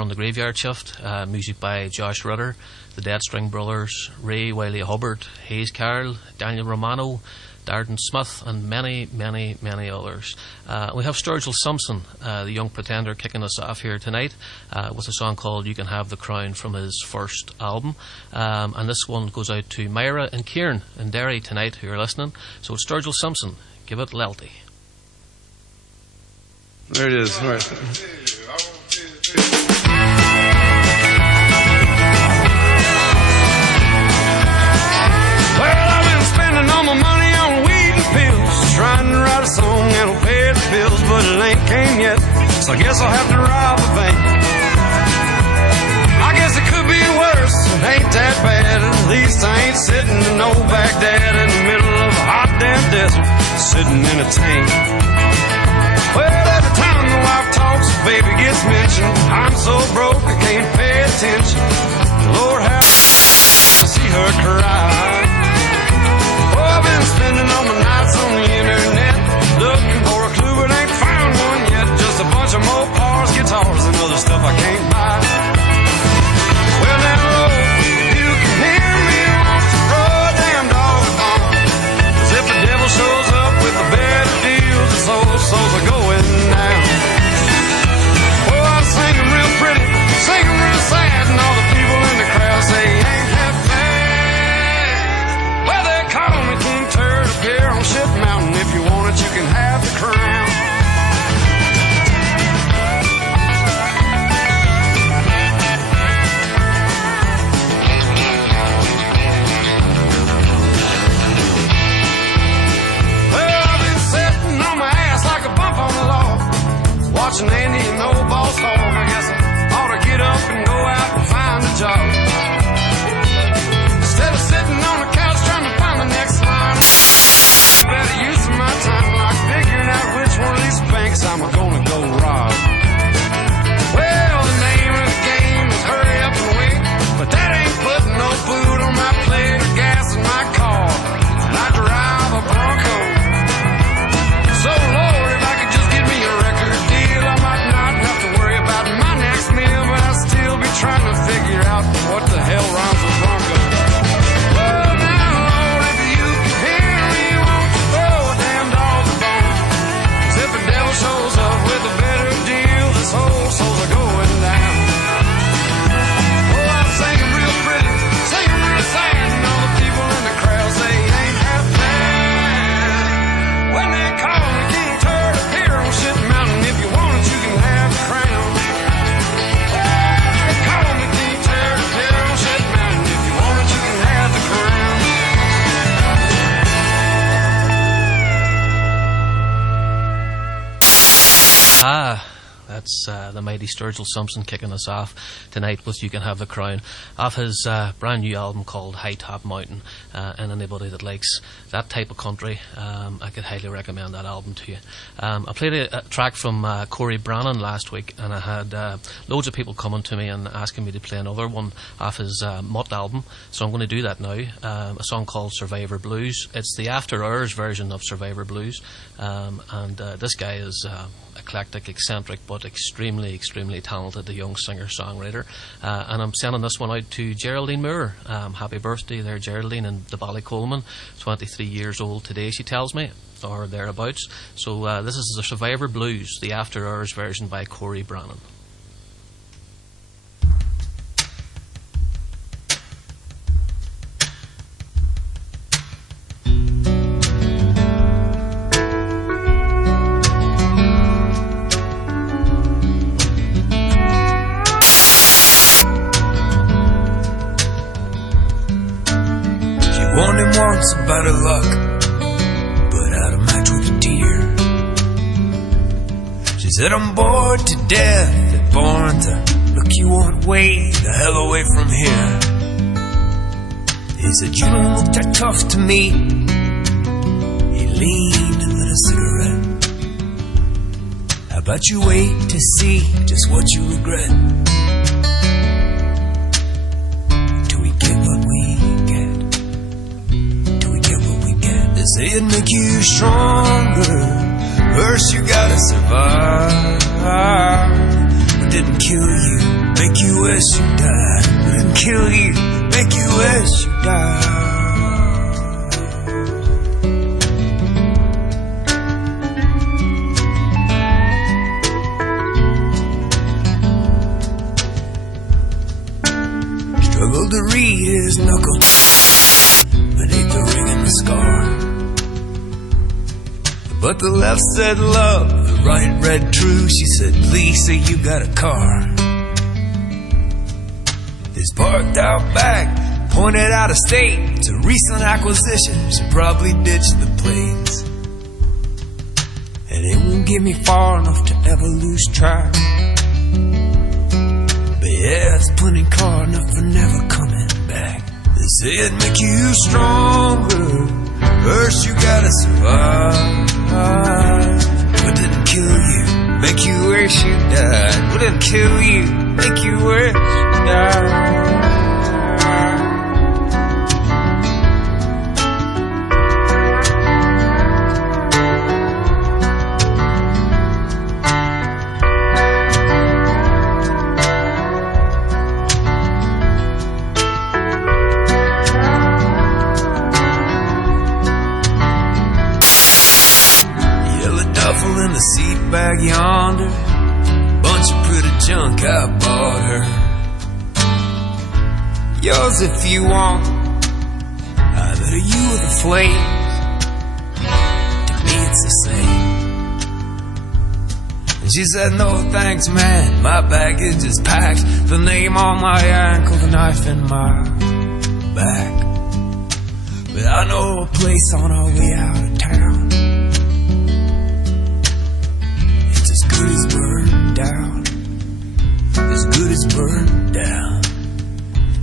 On the Graveyard Shift, music by Josh Ritter, the Dead String Brothers, Ray Wiley Hubbard, Hayes Carroll, Daniel Romano, Darden Smith, and many, many, many others. We have Sturgill Simpson, the young pretender, kicking us off here tonight with a song called You Can Have the Crown from his first album. And this one goes out to Myra and Kieran in Derry tonight who are listening. So it's Sturgill Simpson, Give It Lelty. There it is. All right. All my money on weed and pills, trying to write a song that'll pay the bills, but it ain't came yet, so I guess I'll have to rob a bank. I guess it could be worse, it ain't that bad, at least I ain't sitting in no Baghdad in the middle of a hot damn desert, sitting in a tank. Well, every time the wife talks, baby gets mentioned, I'm so broke I can't pay attention. Lord, how I see her cry. I've been spending all my nights on the internet, looking for a clue but ain't found one yet. Just a bunch of Mopars, guitars, and other stuff I can't buy. Well now, you can hear me, won't you throw a damn dog a bone? 'Cause if the devil shows up with a better deal, the souls are going down. Oh, I'm singing real pretty, singing real sad, and all the people in the crowd say ain't that bad. Well, they call me King Turd up here on Ship Mountain. If you want it, you can have the crown. Well, I've been sitting on my ass like a bump on the log, watching Andy and old Boss Hog. I guess I ought to get up and go out and find a job. Instead of sitting on the couch trying to find the next line, better use of my time like figuring out which one of these banks I'm gonna go rob. Well, the name of the game is hurry up and wait, but that ain't putting no food on my plate or gas in my car, and I drive a Bronco. So Lord, if I could just get me a record deal, I might not have to worry about my next meal, but I'll still be trying to figure out what the hell rhymes with Bronco. Shows up with a better deal, this whole souls are going down. Oh, I'm singing real pretty, singing real sad, and all the people in the crowd say ain't half bad. When they call me King Turd up here on Ship Mountain, if you want it, you can have the crown. They call me King Turd up here on Ship Mountain, if you want it, you can have the crown. That's the mighty Sturgill Simpson kicking us off tonight with You Can Have the Crown off his brand new album called High Top Mountain. And anybody that likes that type of country, I could highly recommend that album to you. I played a track from Corey Brannan last week, and I had loads of people coming to me and asking me to play another one off his Mutt album, so I'm going to do that now. A song called Survivor Blues. It's the After Hours version of Survivor Blues, and this guy is eclectic, eccentric, but extremely, extremely talented, a young singer-songwriter. And I'm sending this one out to Geraldine Moore. Happy birthday there, Geraldine, in the Ballycolman. 23 years old today, she tells me, or thereabouts. So this is the Survivor Blues, the After Hours version by Corey Brannan. Once about her luck, but out of match with a deer. She said, I'm bored to death and born to look you one way the hell away from here. He said, you don't look that tough to me. He leaned and lit a cigarette. How about you wait to see just what you regret? Till we get what we get. They say it'd make you stronger. First you gotta survive. What didn't kill you make you wish you died. Wouldn't kill you, make you wish you died. Struggled to read his knuckle beneath the ring and the scar. But the left said love, the right read true. She said, Lisa, you got a car. It's parked out back, pointed out of state. It's a recent acquisition, should probably ditch the plates. And it won't get me far enough to ever lose track. But yeah, it's plenty car enough for never coming back. They say it'd make you stronger, first you gotta survive. What didn't kill you, make you wish you died. What didn't kill you, make you wish you died. In the seat bag yonder, bunch of pretty junk I bought her. Yours if you want, either you or the flames. To me it's the same. And she said, no thanks man, my baggage is packed. The name on my ankle, the knife in my back. But I know a place on our way out of town. As good as burned down. As good as burned down.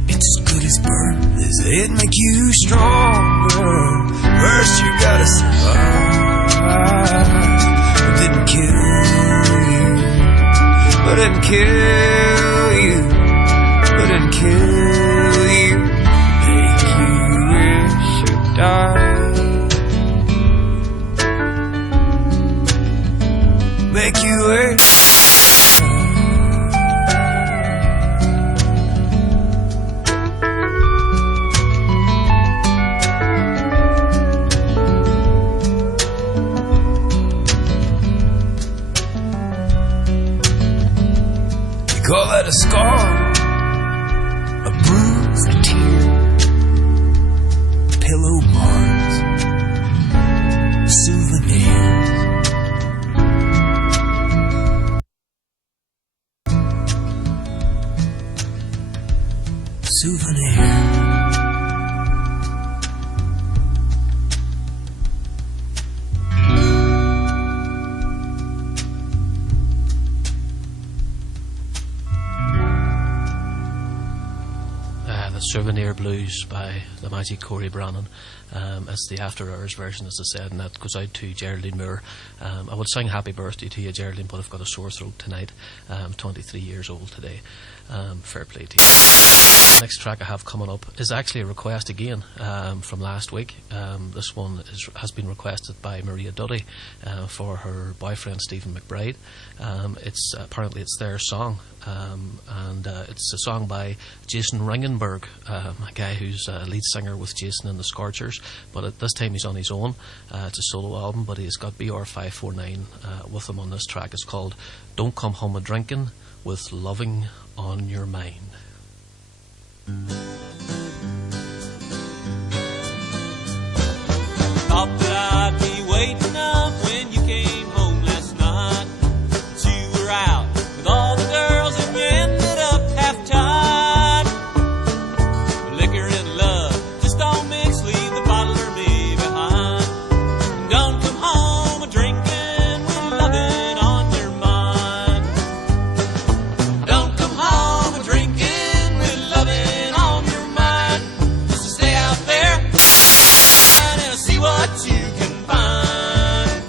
It's as good as burned. They say it make you stronger. First you gotta survive. It didn't kill you. But it didn't kill you. But it didn't kill you. Make you wish you died. Make you wish. You call that a scar, a bruise, a tear, pillow marks, souvenirs. Souvenir. The Souvenir Blues by the mighty Corey Brannan. It's the After Hours version, as I said, and that goes out to Geraldine Moore. I would sing happy birthday to you, Geraldine, but I've got a sore throat tonight. 23 years old today. Fair play to you. The next track I have coming up is actually a request again from last week. This one has been requested by Maria Duddy for her boyfriend Stephen McBride. Apparently it's their song, and it's a song by Jason Ringenberg, a guy who's a lead singer with Jason and the Scorchers, but at this time he's on his own. It's a solo album, but he's got BR549 with him on this track. It's called Don't Come Home a Drinkin' with Loving on Your Mind. Thought that I'd be waiting up when you came home last night. But you were out with all the girls and we ended up half-tied. Liquor and love just don't mix, leave the bottle or me behind. And don't come home a-drinking with loving on your mind. Don't come home a-drinking with loving on your mind. Just to stay out there and see what you can find.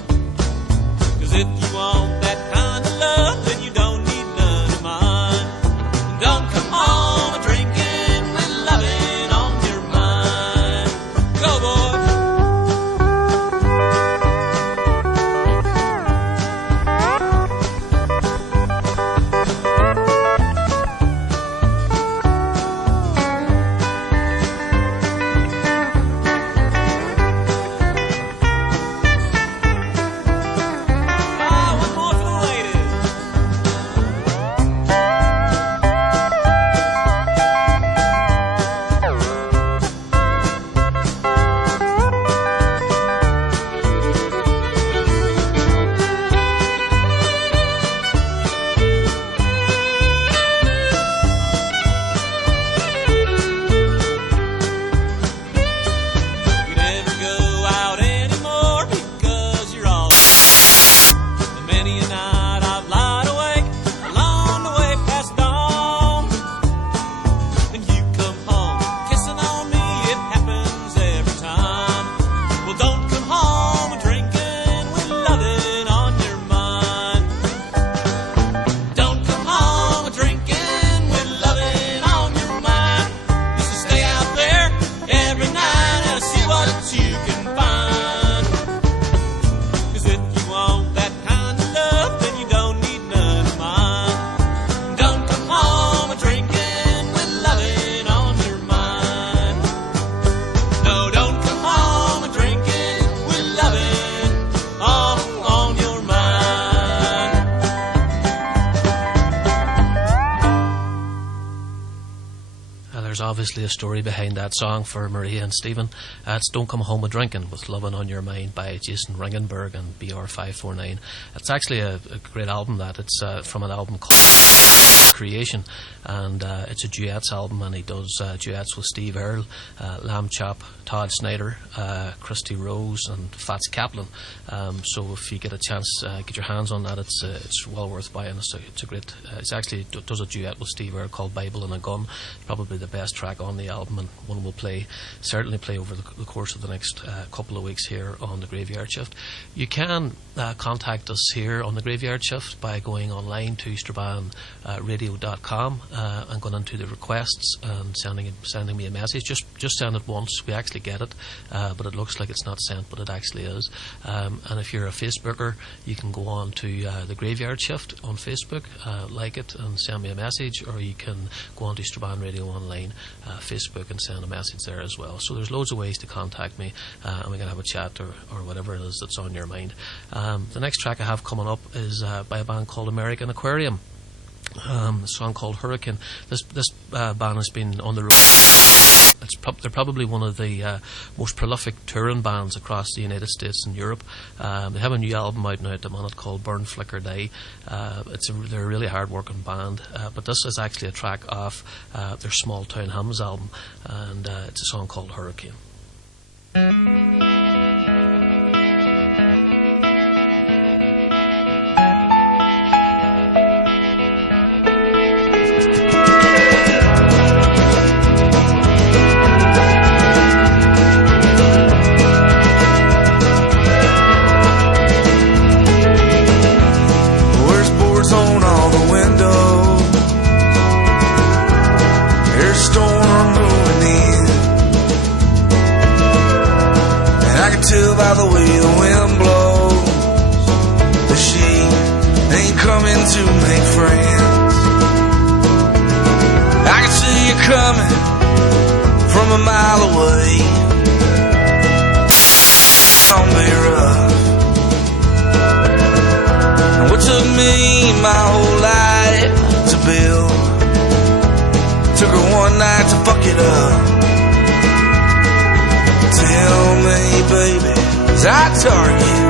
there's obviously a story behind that song for Maria and Stephen. It's Don't Come Home a Drinking with Lovin' on Your Mind by Jason Ringenberg and BR549. It's actually a great album. That it's from an album called Creation, and it's a duets album, and he does duets with Steve Earle, Lamb Chop, Todd Snyder, Christy Rose and Fats Kaplan. So if you get a chance, get your hands on that. It's well worth buying. It's a great it's actually does a duet with Steve Earle called Bible and a Gun. Probably the best track on the album, and one we'll certainly play over the course of the next couple of weeks here on the Graveyard Shift. You can contact us here on the Graveyard Shift by going online to strabanradio.com and going into the requests and sending me a message. Just send it once. We actually get it, but it looks like it's not sent, but it actually is. And if you're a Facebooker, you can go on to the Graveyard Shift on Facebook, like it and send me a message, or you can go on to Straban Radio Online Facebook and send a message there as well. So there's loads of ways to contact me, and we can have a chat or whatever it is that's on your mind. The next track I have coming up is by a band called American Aquarium. A song called Hurricane. This band has been on the road. They're probably one of the most prolific touring bands across the United States and Europe. They have a new album out now at the minute called Burn, Flicker, Die. They're a really hard-working band, but this is actually a track off their Small Town Hymns album, and it's a song called Hurricane. By the way the wind blows, that she ain't coming to make friends. I can see you coming from a mile away. Gonna be rough. And what took me my whole life to build took her one night to fuck it up. Tell me, baby, was I target?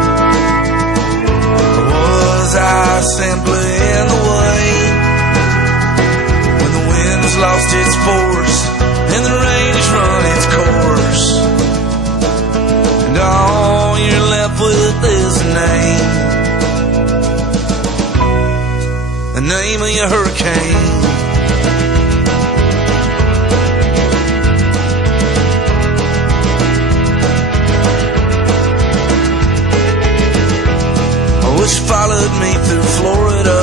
Or was I simply in the way? When the wind has lost its force and the rain has run its course, and all you're left with is a name, the name of your hurricane. She followed me through Florida,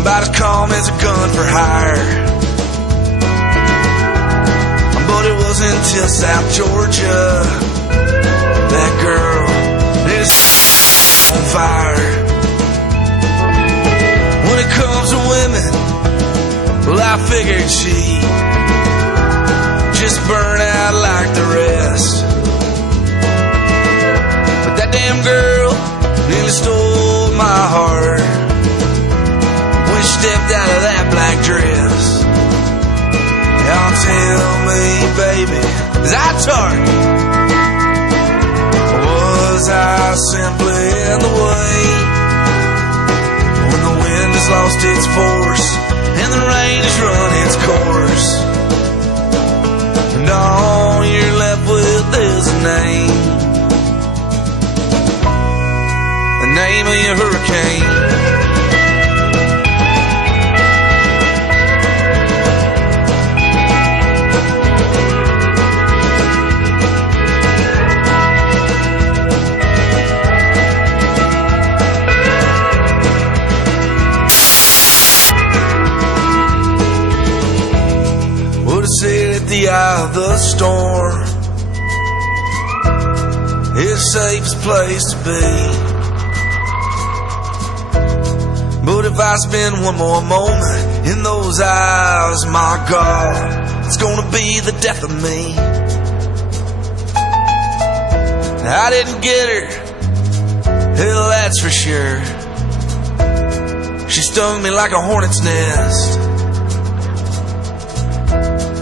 about as calm as a gun for hire. But it wasn't until South Georgia that girl is on fire. When it comes to women, well, I figured she'd just burn out like the rest. Damn girl nearly stole my heart when she stepped out of that black dress. Now tell me, baby, was I target? Or was I simply in the way? When the wind has lost its force and the rain has run its course, and all you're left with is a name, name of your hurricane. Would have said at the eye of the storm, it's the safest place to be. But if I spend one more moment in those eyes, my God, it's gonna be the death of me. I didn't get her, hell, that's for sure. She stung me like a hornet's nest.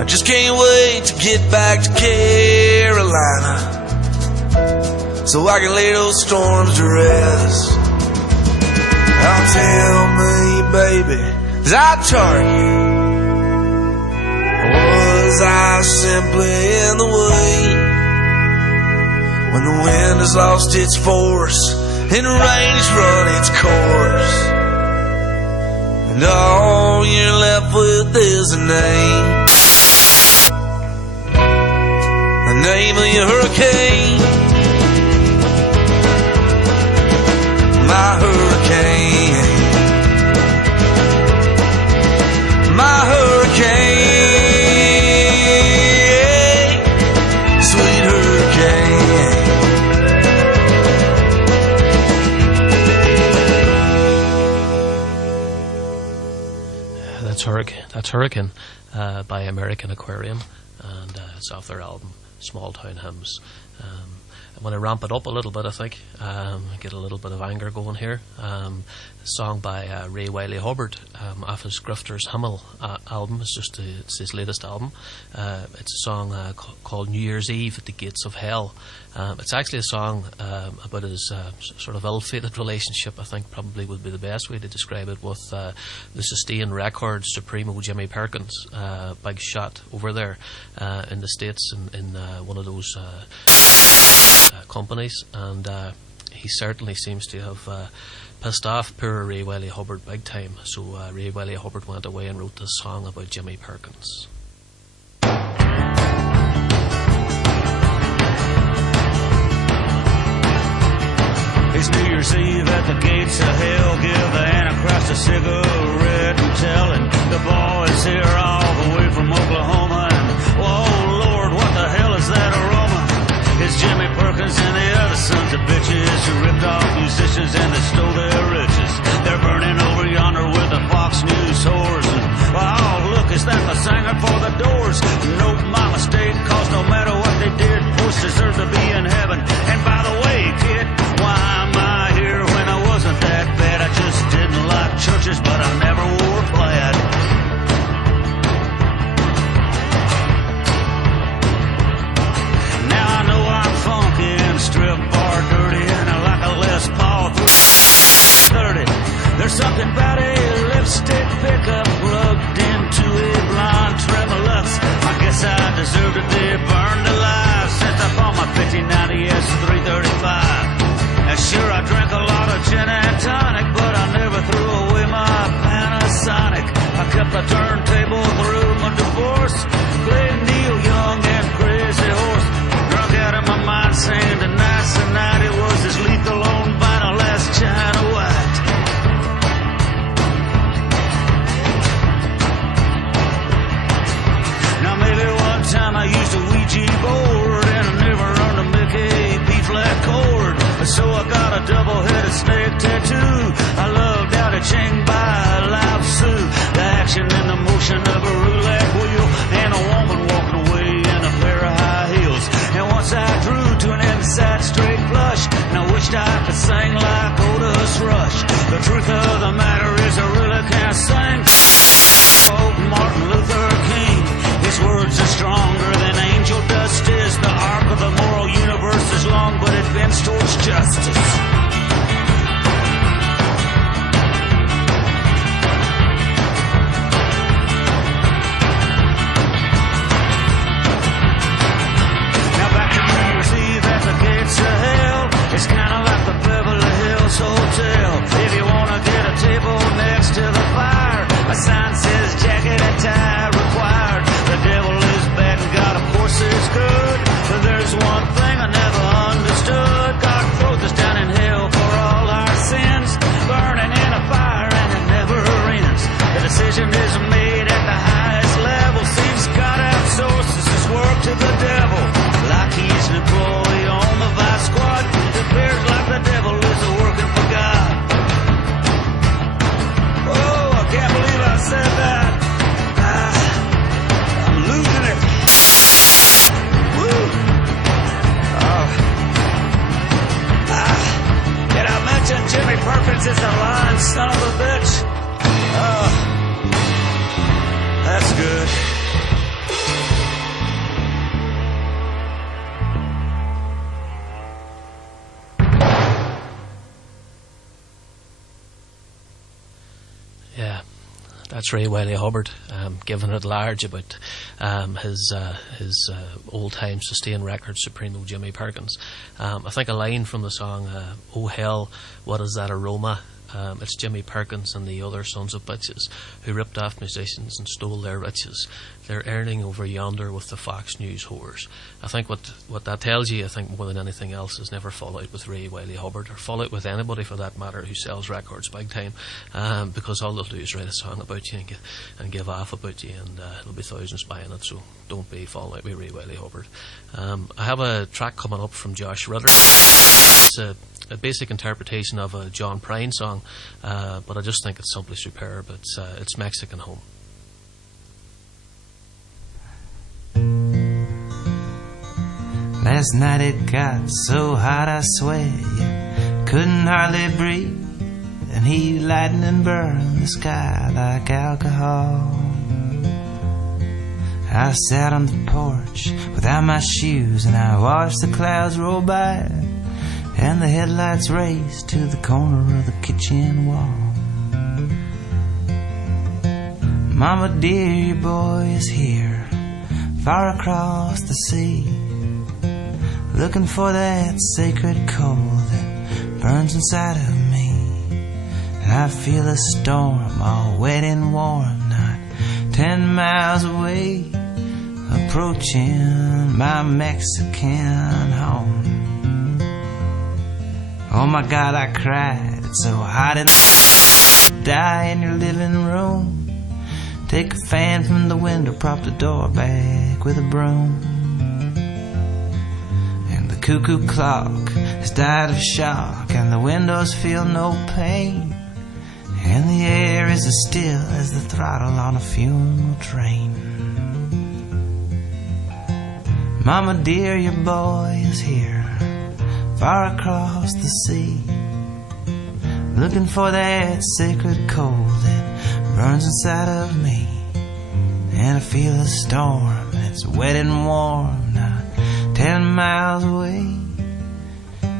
I just can't wait to get back to Carolina, so I can lay those storms to rest. Now tell me, baby, is I target? Was I simply in the way when the wind has lost its force and the rain has run its course, and all you're left with is a name, the name of your hurricane, my hurricane, my hurricane, sweet hurricane. That's Hurricane by American Aquarium, and it's off their album Small Town Hymns. I want to ramp it up a little bit, I think, get a little bit of anger going here. A song by Ray Wiley Hubbard off his Grifter's Himmel album. It's his latest album. It's a song called New Year's Eve at the Gates of Hell. It's actually a song about his sort of ill-fated relationship, I think probably would be the best way to describe it, with the Sustained Records Supremo Jimmy Perkins, big shot over there in the States in one of those companies, and he certainly seems to have pissed off poor Ray Wiley Hubbard big time. So Ray Wiley Hubbard went away and wrote this song about Jimmy Perkins. It's New Year's Eve at the gates of hell. Give the Antichrist a cigarette and tell him the boys here all the way from Oklahoma. And whoa, Lord, what the hell is that aroma? It's Jimmy Perkins and the other sons of bitches who ripped off musicians and they stole their riches. They're burning over yonder with the Fox News whores. And oh, look, is that the singer for the Doors? Nope, my mistake, cause no matter what they did, boys deserve to be in heaven. And by the way, kid, why am I here when I wasn't that bad? I just didn't like churches, but I never wore plaid. Now I know I'm funky and strip bar dirty, and I like a Les Paul 330. There's something about a lipstick pickup plugged into a blonde Tremolux. I guess I deserve to be burned alive since I bought my 1590 S335. And sure, I drank a lot of gin and tonic, but I never threw away my Panasonic. I kept the turntable through my divorce, played Neil Young and Crazy Horse. Drunk out of my mind, saying tonight's the night. It was this lethal on vinyl as China White. Now maybe one time I used a Ouija board, and I never learned to make a B-flat chord. So I got a double-headed snake tattoo. I loved out of Ching by Lao Tzu. The action and the motion of a roulette wheel, and a woman walking away in a pair of high heels. And once I drew to an inside straight flush, and I wished I could sing like Otis Rush. The truth of the matter is I really can't sing. Oh, Martin Luther King. His words are stronger than angel dust is. The arc of the moral universe is long, but it bends towards justice. That's Ray Wiley Hubbard, giving it large about his old-time sustained record supremo Jimmy Perkins. I think a line from the song, "Oh hell, what is that aroma?" It's Jimmy Perkins and the other sons of bitches who ripped off musicians and stole their riches. They're earning over yonder with the Fox News whores. I think what that tells you, I think more than anything else, is never fall out with Ray Wiley Hubbard, or fall out with anybody for that matter who sells records big time, because all they'll do is write a song about you and give off about you, and there'll be thousands buying it, so don't be falling out with Ray Wiley Hubbard. I have a track coming up from Josh Ritter. It's a basic interpretation of a John Prine song, but I just think it's simply superb. It's Mexican Home. Last night it got so hot I swear you couldn't hardly breathe, and heat, lightning burned the sky like alcohol. I sat on the porch without my shoes, and I watched the clouds roll by, and the headlights raced to the corner of the kitchen wall. Mama dear, your boy is here, far across the sea, looking for that sacred coal that burns inside of me. And I feel a storm all wet and warm, not 10 miles away, approaching my Mexican home. Oh my God, I cried, it's so hot and die in your living room. Take a fan from the window, prop the door back with a broom. And the cuckoo clock has died of shock, and the windows feel no pain, and the air is as still as the throttle on a funeral train. Mama dear, your boy is here, far across the sea, looking for that sacred coal that burns inside of me. And I feel a storm, and it's wet and warm, not 10 miles away,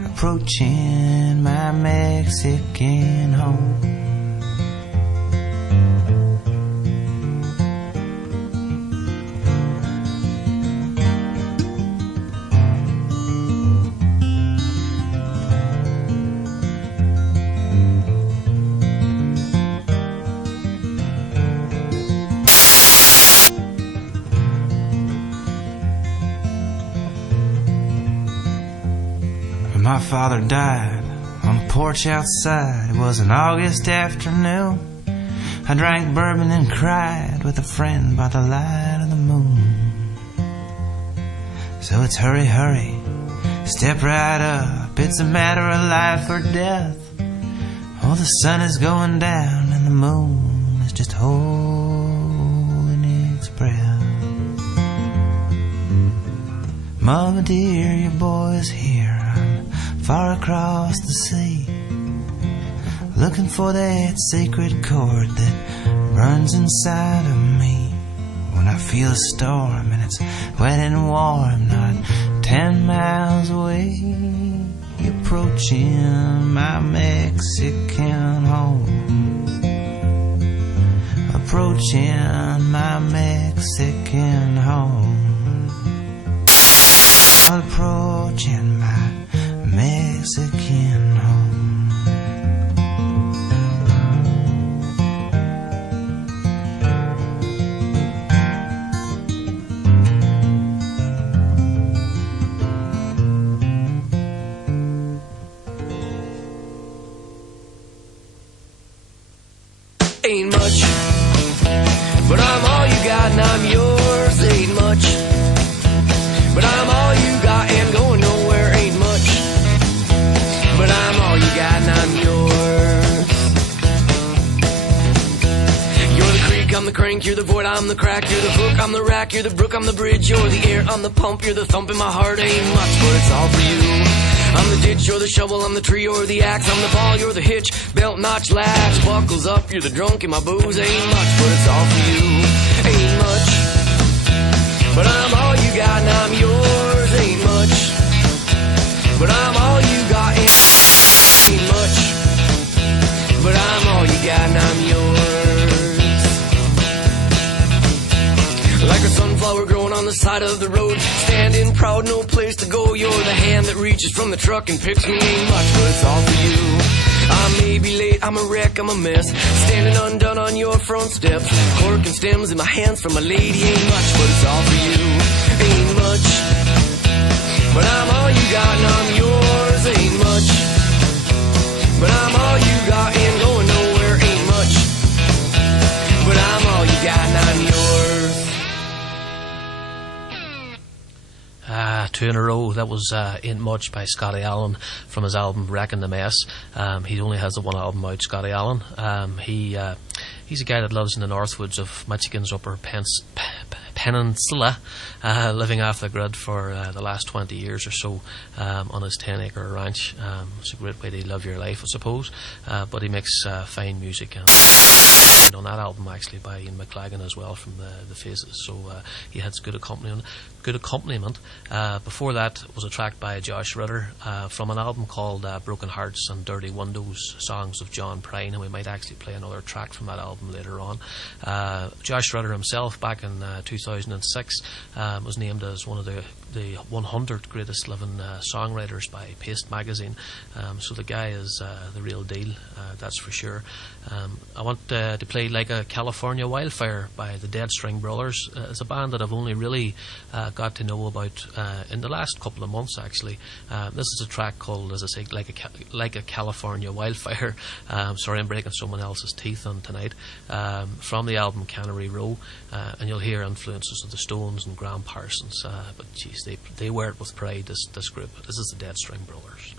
approaching my Mexican home. My father died on the porch outside. It was an August afternoon. I drank bourbon and cried with a friend by the light of the moon. So it's hurry, hurry, step right up. It's a matter of life or death. Oh, the sun is going down and the moon is just holding its breath. Mama dear, your boy is here, far across the sea, looking for that sacred chord that burns inside of me. When I feel a storm and it's wet and warm, not 10 miles away, approaching my Mexican home, approaching my Mexican home, approaching my Mexican home. Ain't much, but I'm all you got and I'm yours. Ain't much, but I'm all you got and going nowhere. Ain't much, but I'm all you got and I'm yours. You're the creek, I'm the crank, you're the void, I'm the crack, you're the hook, I'm the rack, you're the brook, I'm the bridge, you're the air, I'm the pump, you're the thump in my heart. Ain't much, but it's all for you. I'm the ditch, you're the shovel, I'm the tree, you're the axe, I'm the ball, you're the hitch, belt, notch, latch, buckles up, you're the drunk in my booze. Ain't much, but it's all for you. Ain't much, but I'm all you got and I'm yours. Ain't much, but I'm all you got and ain't much, but I'm all you got and I'm yours. the side of the road, standing proud, no place to go. You're the hand that reaches from the truck and picks me. Ain't much, but it's all for you. I may be late, I'm a wreck, I'm a mess, standing undone on your front steps, cork and stems in my hands from a lady. Ain't much, but it's all for you. Ain't much, but I'm all you got and I'm yours. Ain't much, but I'm all you got and going nowhere. Ain't much, but I'm all you got and I'm yours. Two in a row. That was Ain't Much by Scotty Allen from his album Wrecking the Mess. He only has the one album out, Scotty Allen. He's a guy that lives in the Northwoods of Michigan's Upper Peninsula, living off the grid for the last 20 years or so on his 10-acre ranch. It's a great way to live your life, I suppose, but he makes fine music. And on that album, actually, by Ian McLagan as well from the Faces, so he has good accompaniment. Before that was a track by Josh Ritter from an album called Broken Hearts and Dirty Windows, Songs of John Prine, and we might actually play another track from that album later on. Josh Ritter himself, back in 2006, was named as one of the 100 greatest living songwriters by Paste magazine, so the guy is the real deal, that's for sure. I want to play Like a California Wildfire by the Dead String Brothers. It's a band that I've only really got to know about in the last couple of months, actually. This is a track called, as I say, Like a California Wildfire. Sorry, I'm breaking someone else's teeth on tonight. From the album Cannery Row, and you'll hear influences of the Stones and Graham Parsons, but geez, they wear it with pride, this group. This is the Dead String Brothers.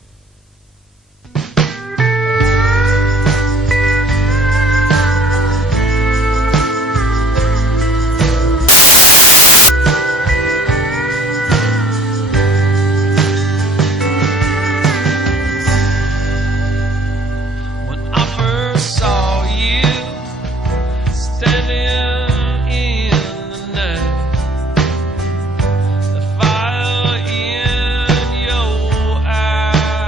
Fire in your eyes.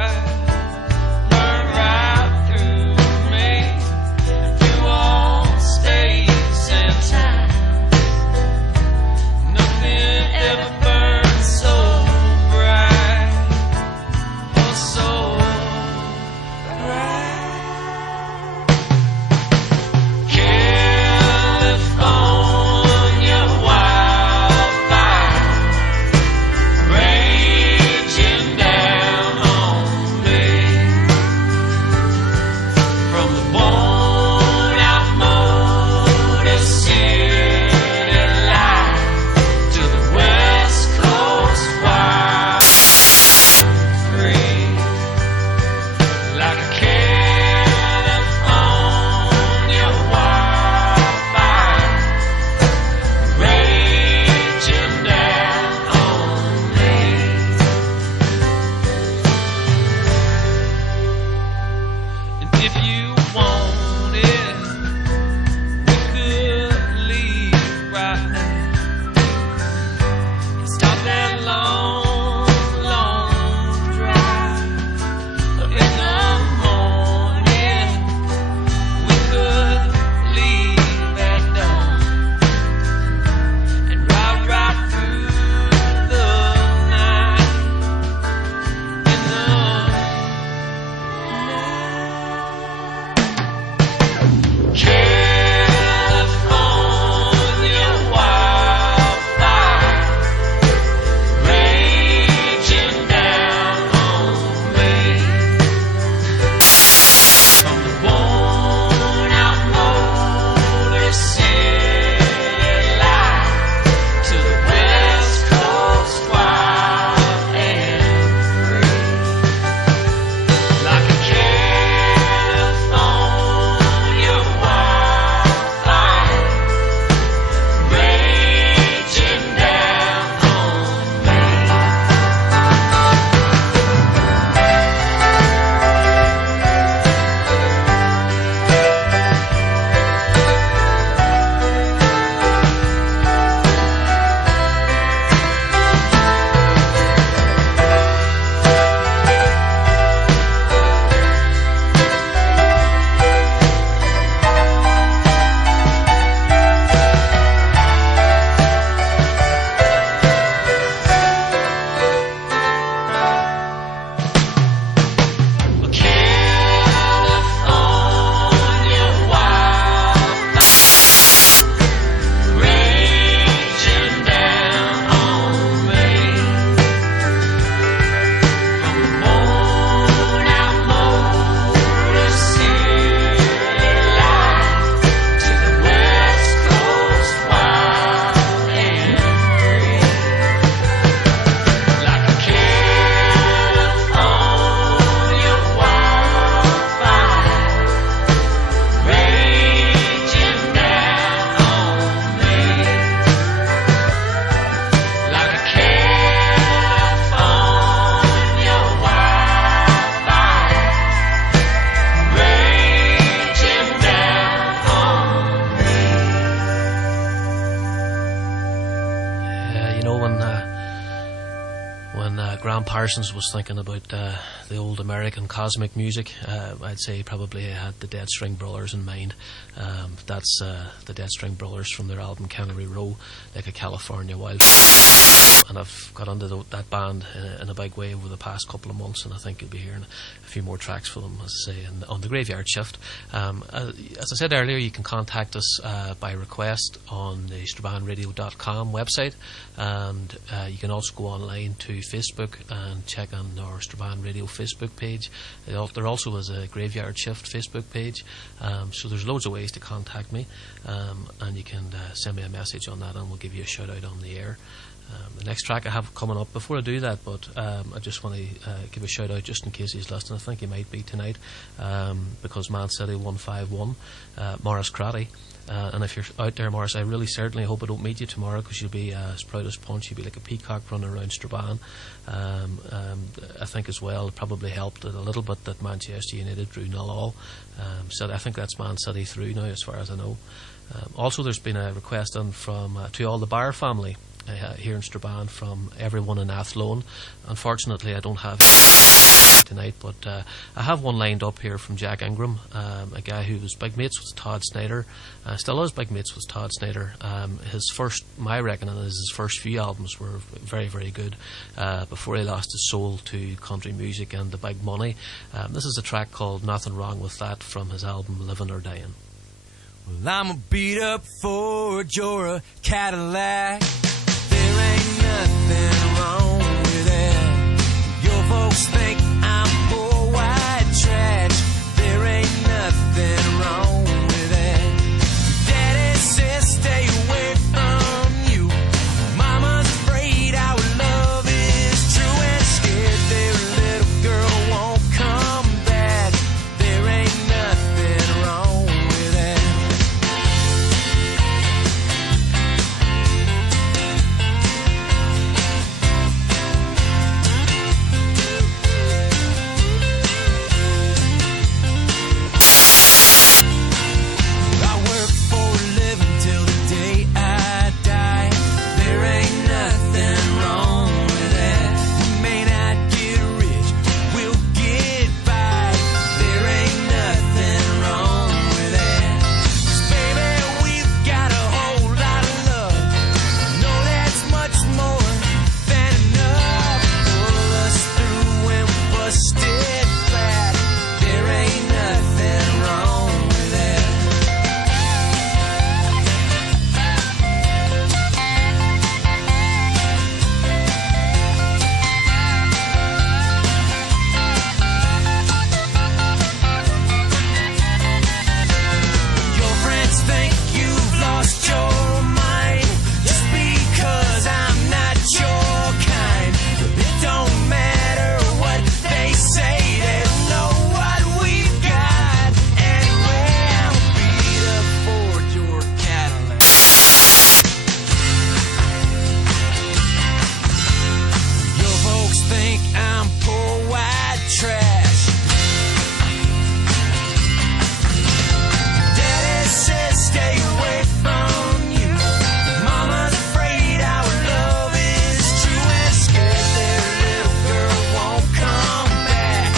know when Graham Parsons was thinking about the old American cosmic music, I'd say he probably had the Dead String Brothers in mind. That's the Dead String Brothers from their album Cannery Row, like a California Wild. And I've got into that band in a big way over the past couple of months, and I think you'll be hearing a few more tracks for them, as I say, on the Graveyard Shift. As I said earlier, you can contact us by request on the StrabonRadio.com website, and you can also go online to Facebook and check on our Strabon Radio Facebook page. There also is a Graveyard Shift Facebook page, so there's loads of ways to contact me, and you can send me a message on that and we'll give you a shout out on the air. The next track I have coming up, before I do that, but I just want to give a shout out just in case he's listening. I think he might be tonight, because Man City 151, Morris Cratty. And if you're out there, Morris, I really certainly hope I don't meet you tomorrow, because you'll be as proud as punch. You'll be like a peacock running around Strabon. I think as well it probably helped it a little bit that Manchester United drew 0-0. So I think that's Man City through now, as far as I know. Also, there's been a request in from to all the Barr family here in Strabon from everyone in Athlone. Unfortunately, I don't have tonight, but I have one lined up here from Jack Ingram, a guy who was big mates with Todd Snyder, still is big mates with Todd Snyder. His first, my reckoning is his first few albums were very, very good before he lost his soul to country music and the big money. This is a track called Nothing Wrong With That from his album Living or Dying. Well, I'm a beat up Ford or a Cadillac. There ain't nothing wrong with that. Your folks think I'm poor white trash. There ain't nothing wrong with that. Daddy says stay away from you. Mama's afraid our love is true and scared their little girl won't come back. There ain't nothing wrong with that. I work for a living till the day I die. There ain't nothing wrong with that. We may not get rich, we'll get by. There ain't nothing wrong with that. 'Cause baby, we've got a whole lot of love. Know that's much more than enough. Pull us through when we busted flat. There ain't nothing wrong with that. Your friends think you've lost your mind just because I'm not your kind. But it don't matter what they say, they don't know what we've got. Anyway, I'm a beat up Ford or Cadillac. Your folks think I'm poor white trash. Daddy says stay away from you. Mama's afraid our love is true and scared their little girl won't come back.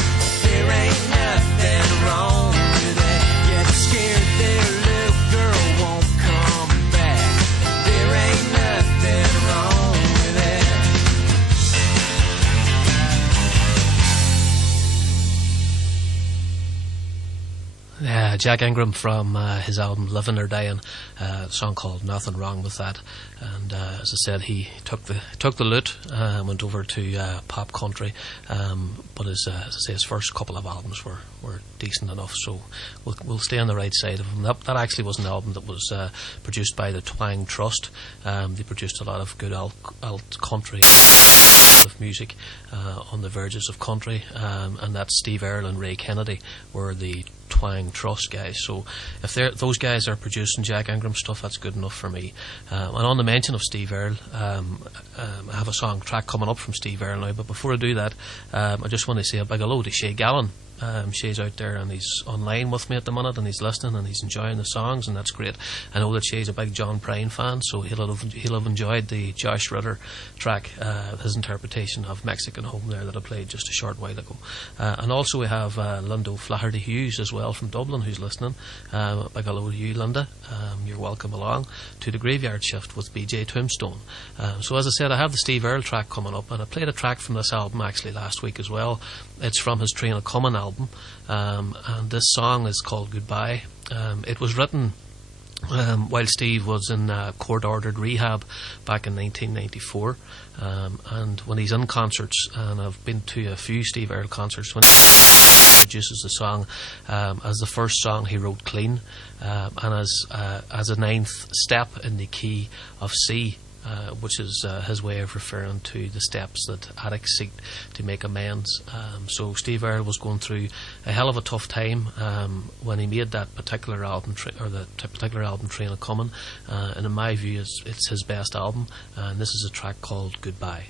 There ain't nothing wrong with that. Yeah, they're scared their little girl won't come back. There ain't nothing wrong with that. Jack Ingram from his album Living or Dying, a song called Nothing Wrong With That. And as I said, he took the lute, went over to pop country, but as I say, his first couple of albums were decent enough, so we'll stay on the right side of him. That actually was an album that was produced by the Twang Trust. They produced a lot of good alt country of music on the verges of country, and that's Steve Earle and Ray Kennedy were the Twang Trust guys. So if those guys are producing Jack Ingram stuff, that's good enough for me. And on the mention of Steve Earle, I have a track coming up from Steve Earle now, but before I do that, I just want to say a big hello to Shay Gallen. Shay's out there and he's online with me at the minute, and he's listening and he's enjoying the songs, and that's great. I know that Shay's a big John Prine fan, so he'll have enjoyed the Josh Ritter track, his interpretation of Mexican Home there that I played just a short while ago. And also we have Lindo Flaherty Hughes as well from Dublin who's listening. Big hello to you, Linda. You're welcome along to the Graveyard Shift with BJ Tombstone. So as I said, I have the Steve Earle track coming up, and I played a track from this album actually last week as well. It's from his Train of Common album, and this song is called Goodbye. It was written while Steve was in court-ordered rehab back in 1994, and when he's in concerts, and I've been to a few Steve Earle concerts, when he produces the song as the first song he wrote clean, and as a ninth step in the key of C, which is his way of referring to the steps that addicts seek to make amends. So Steve Earle was going through a hell of a tough time when he made that particular album, particular album Train of Common, and in my view it's his best album, and this is a track called Goodbye.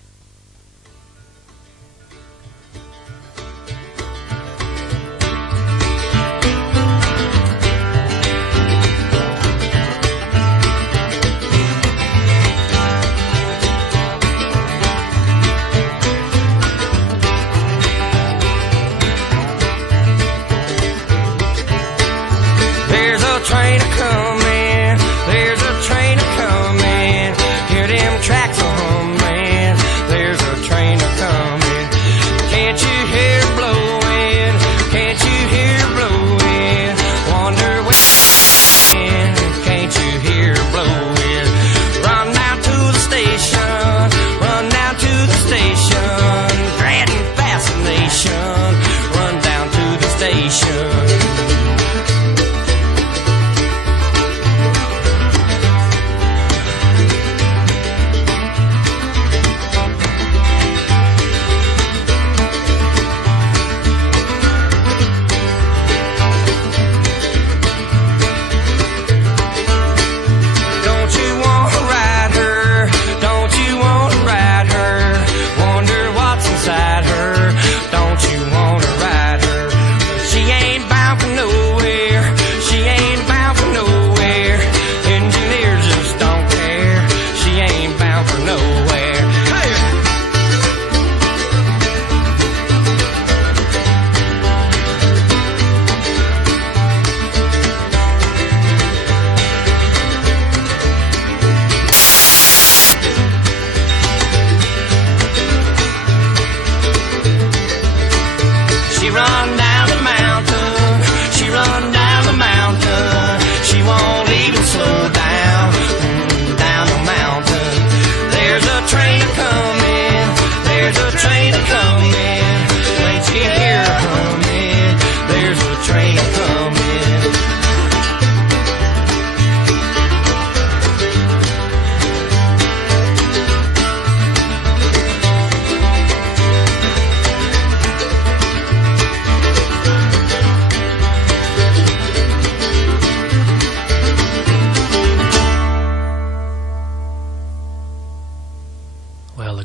Train a comin', there's a train a comin'. Hear them tracks a hummin', there's a train a comin'. Can't you hear blowin'? Can't you hear blowin'? Wonder when, can't you hear blowin'? Run down to the station, run down to the station. Dreading fascination, run down to the station.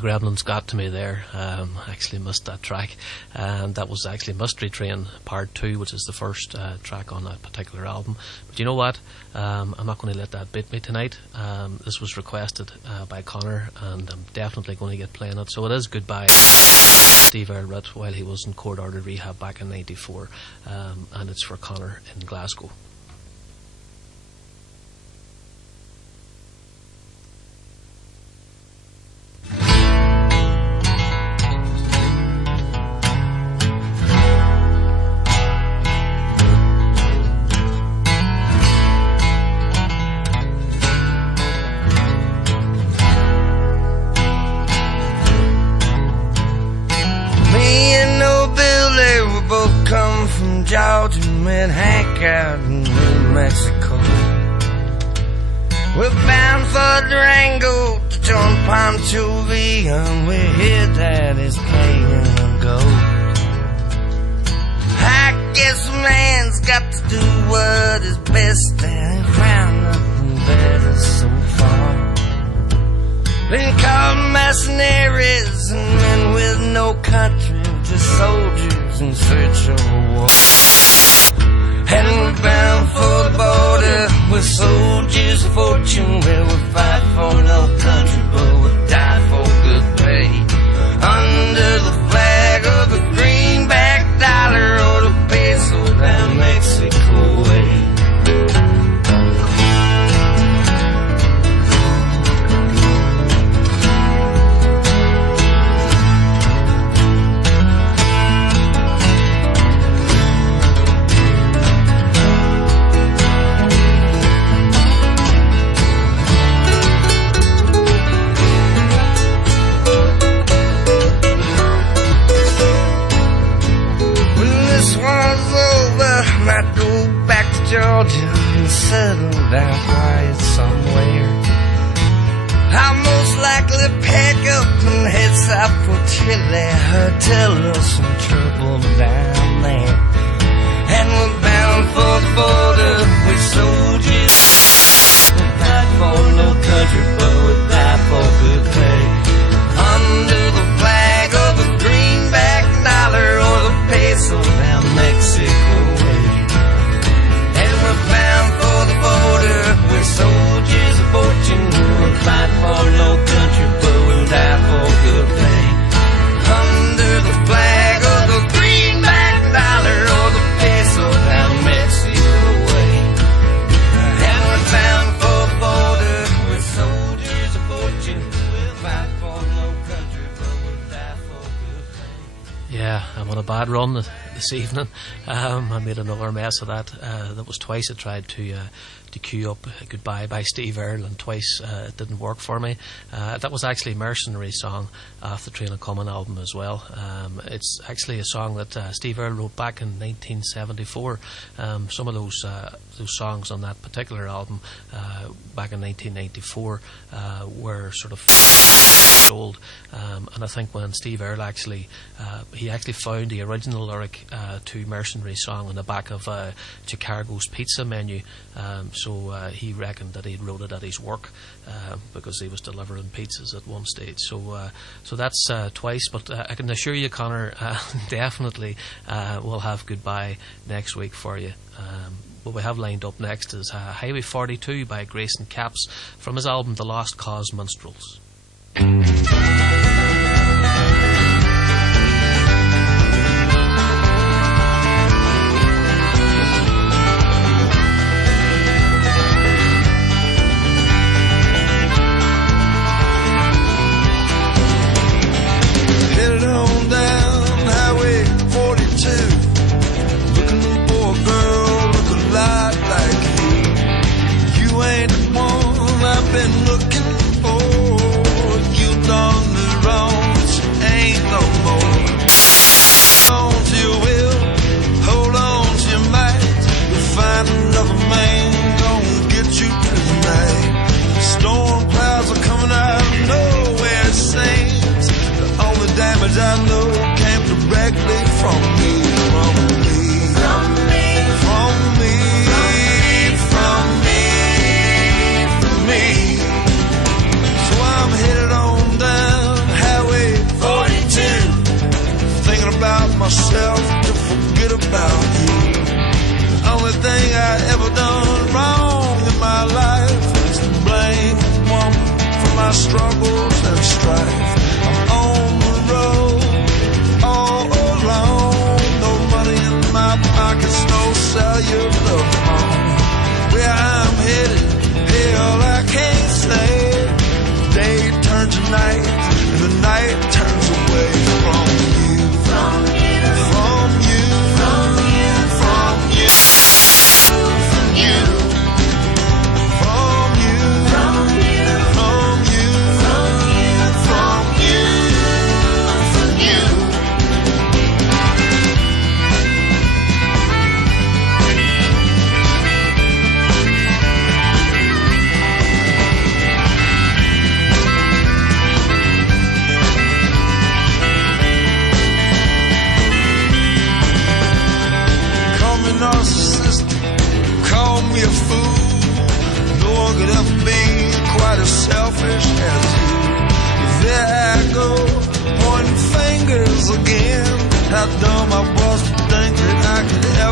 Gremlins got to me there. I actually missed that track, and that was actually Mystery Train Part 2, which is the first track on that particular album. But you know what, I'm not going to let that beat me tonight. This was requested by Connor, and I'm definitely going to get playing it. So it is Goodbye, Steve Earle wrote while he was in court-ordered rehab back in 94, and it's for Connor in Glasgow. Georgia, met Hank out in New Mexico. We're bound for Durango to join Pancho Villa, and we hear that he's playing a goat. I guess a man's got to do what is best, and he found nothing better so far. Been called mercenaries and men with no country, just soldiers lost in search of a war. And we're bound for the border, we're soldiers of fortune, where we fight for no country, but we die for good pay. Under the flag of the greenback dollar or the peso down Mexico way. Might go back to Georgia and settle down quiet somewhere. I'll most likely pack up and head south for Chile. Heard tell us some trouble down there. And we're bound for the border with soldiers. We fight for no country, but we die for good pay. Under the flag of the greenback dollar or the peso down Mexico way. Bound for the border, we're soldiers of fortune. We'll fight for no country, but we'll die for good pay. Under the flag of the greenback dollar or the peso down Mexico way. And we're bound for the border, we're soldiers of fortune. We'll fight for no country, but we'll die for good pay. Yeah, I'm on a bad run this evening. I made another mess of that. That was twice I tried to cue up Goodbye by Steve Earle, and twice it didn't work for me. That was actually Mercenary song off the Train of Common album as well. It's actually a song that Steve Earle wrote back in 1974. Some of those songs on that particular album back in 1994 were sort of old, and I think when Steve Earle he actually found the original lyric to Mercenary song on the back of Chicago's pizza menu, so he reckoned that he'd wrote it at his work because he was delivering pizzas at one stage. So that's twice, but I can assure you, Connor, definitely we'll have Goodbye next week for you. What we have lined up next is Highway 42 by Grayson Capps from his album The Lost Cause Minstrels. Headed on down Highway 42, looking for a girl look a lot like you. You ain't the one I've been looking for. You done me wrong, but you ain't no more. Hold on to your will, hold on to your might. You'll find another man gonna get you tonight. Storm clouds are coming out of nowhere, it seems. The only damage I know came directly from me, from me, from me, from me, from me, from me. So I'm headed on down Highway 42, thinking about myself to forget about you. The only thing I ever done wrong in my life is to blame a woman for my struggles and strife. I'm on the road all alone.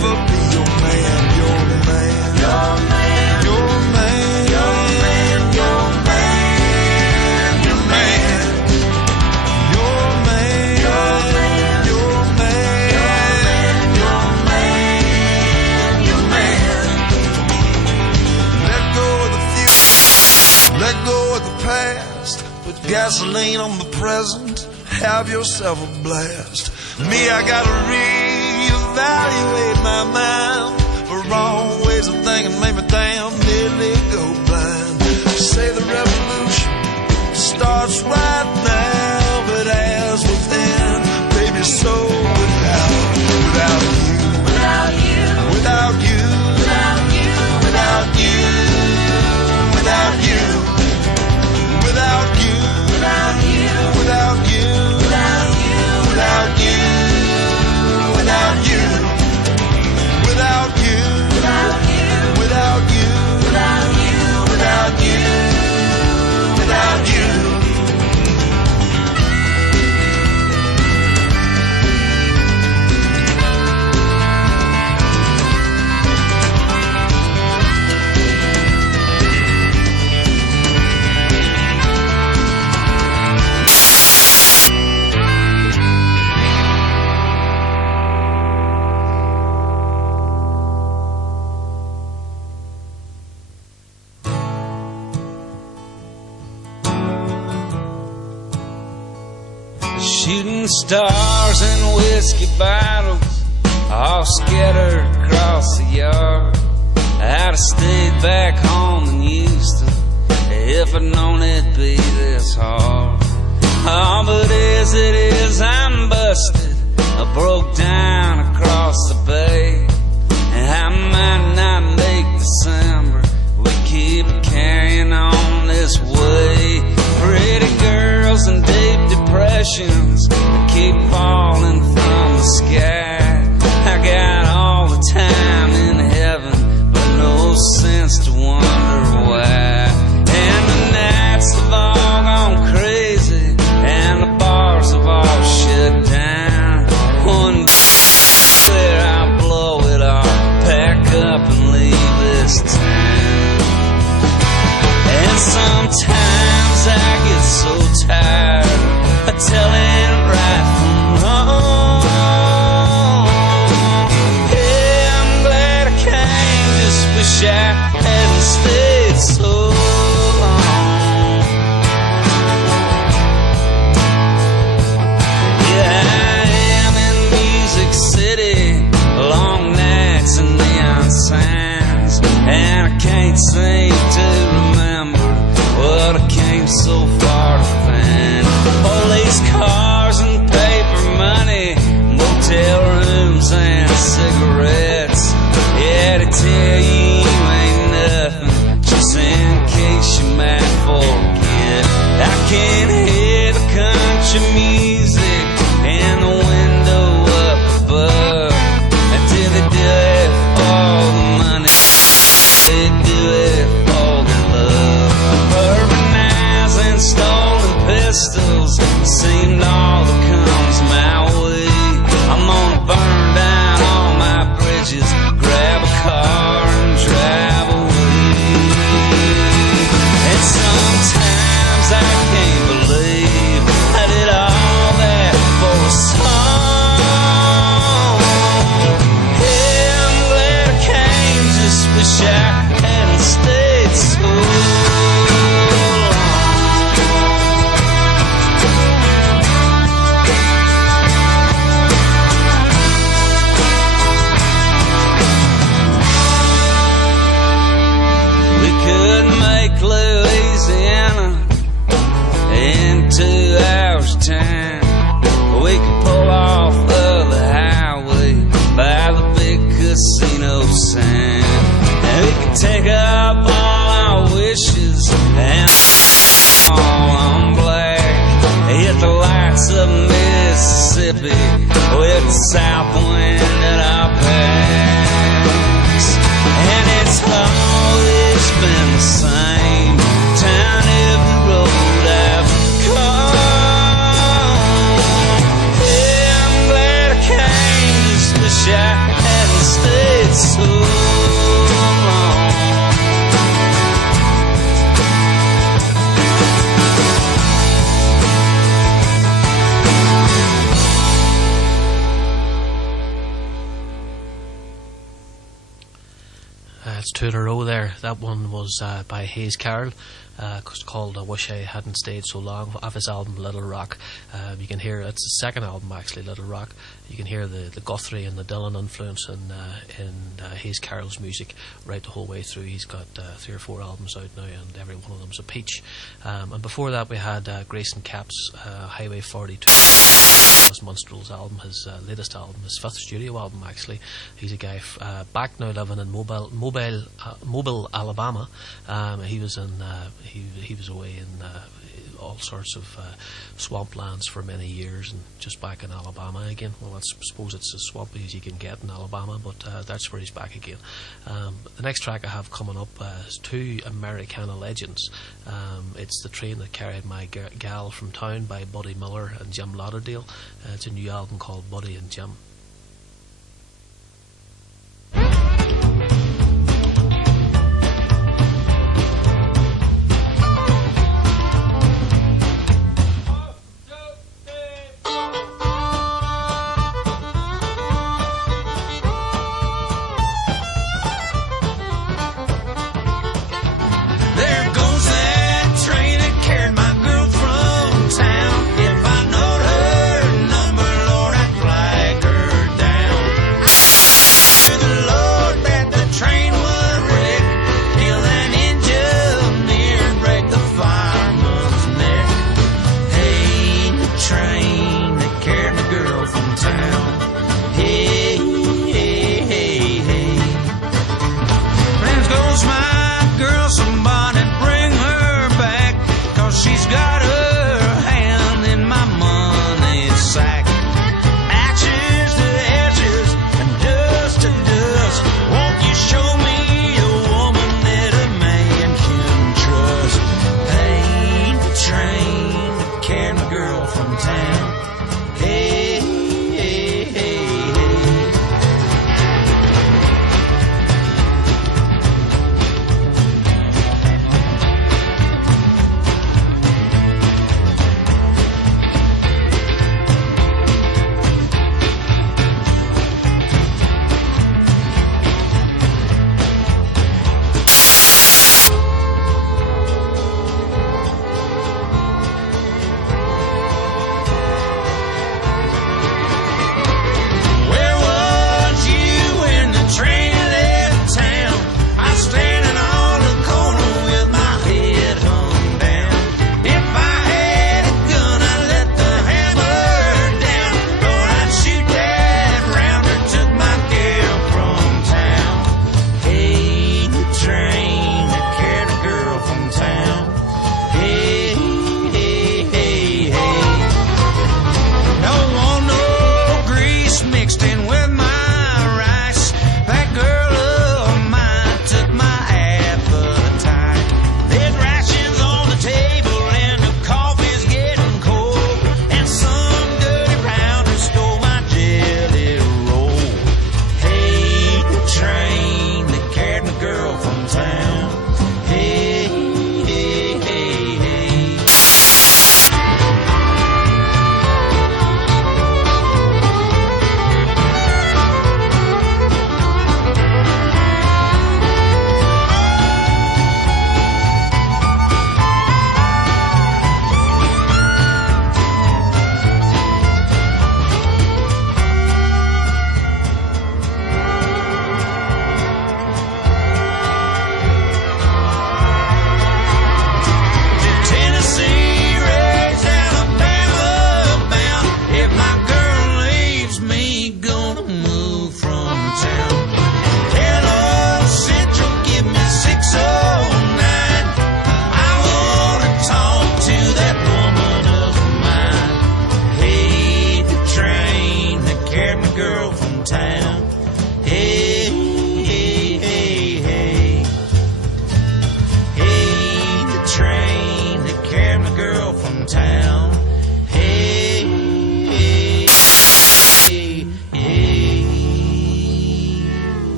never be your man, your man, your man, your man, your man, your man, your man, your man, your man, your man, your man, your man. Let go of the future, let go of the past, put gasoline on the present, have yourself a blast. Me, I gotta reevaluate my mind. For wrong ways of thinking made me damn nearly go blind. Say the revolution starts right now, but as within, baby, so without you, without you, without you, without you, without you, without you, without you, without you, without you, without you, without you, without you, without you, without you, without you, without you, without you, without you. Shooting stars and whiskey bottles all scattered across the yard. I'd have stayed back home in Houston if I'd known it'd be this hard. Oh, but as it is, I'm busted. I broke down across the bay, and I might not make December. We keep carrying on this way. Pretty girls and deep depressions that keep falling from the sky. I got all the time in heaven, but no sense to wonder why. And the nights have all gone crazy, and the bars have all shut down. One day where I'll blow it all, pack up and leave this town. And sometimes I get so tired of telling right from wrong. Yeah, I'm glad I came, just wish I hadn't stayed so long. Yeah, I am in Music City, long nights and neon signs, and I can't seem to remember what I came so far to find. All these cars and paper money, motel rooms and cigarettes. Yeah, to tell you ain't nothing, just in case you might forget. I can hear the country music in the window up above. And did they do it for the money? They do it for the love. Urbanizing two in a row there. That one was by Hayes Carroll, called I Wish I Hadn't Stayed So Long, off his album Little Rock. You can hear, it's the second album actually, Little Rock. You can hear the Guthrie and the Dylan influence in Hayes Carroll's music right the whole way through. He's got 3 or 4 albums out now, and every one of them's a peach. And before that we had Grayson Capp's Highway 42. His Minstrel's album, his latest album, his 5th studio album actually. He's a guy back now living in Mobile, Alabama. He was in he was away in all sorts of swamplands for many years, and just back in Alabama again. Well, I suppose it's as swampy as you can get in Alabama, but that's where he's back again. The next track I have coming up is 2 Americana legends. It's The Train That Carried My Gal From Town by Buddy Miller and Jim Lauderdale. It's a new album called Buddy and Jim.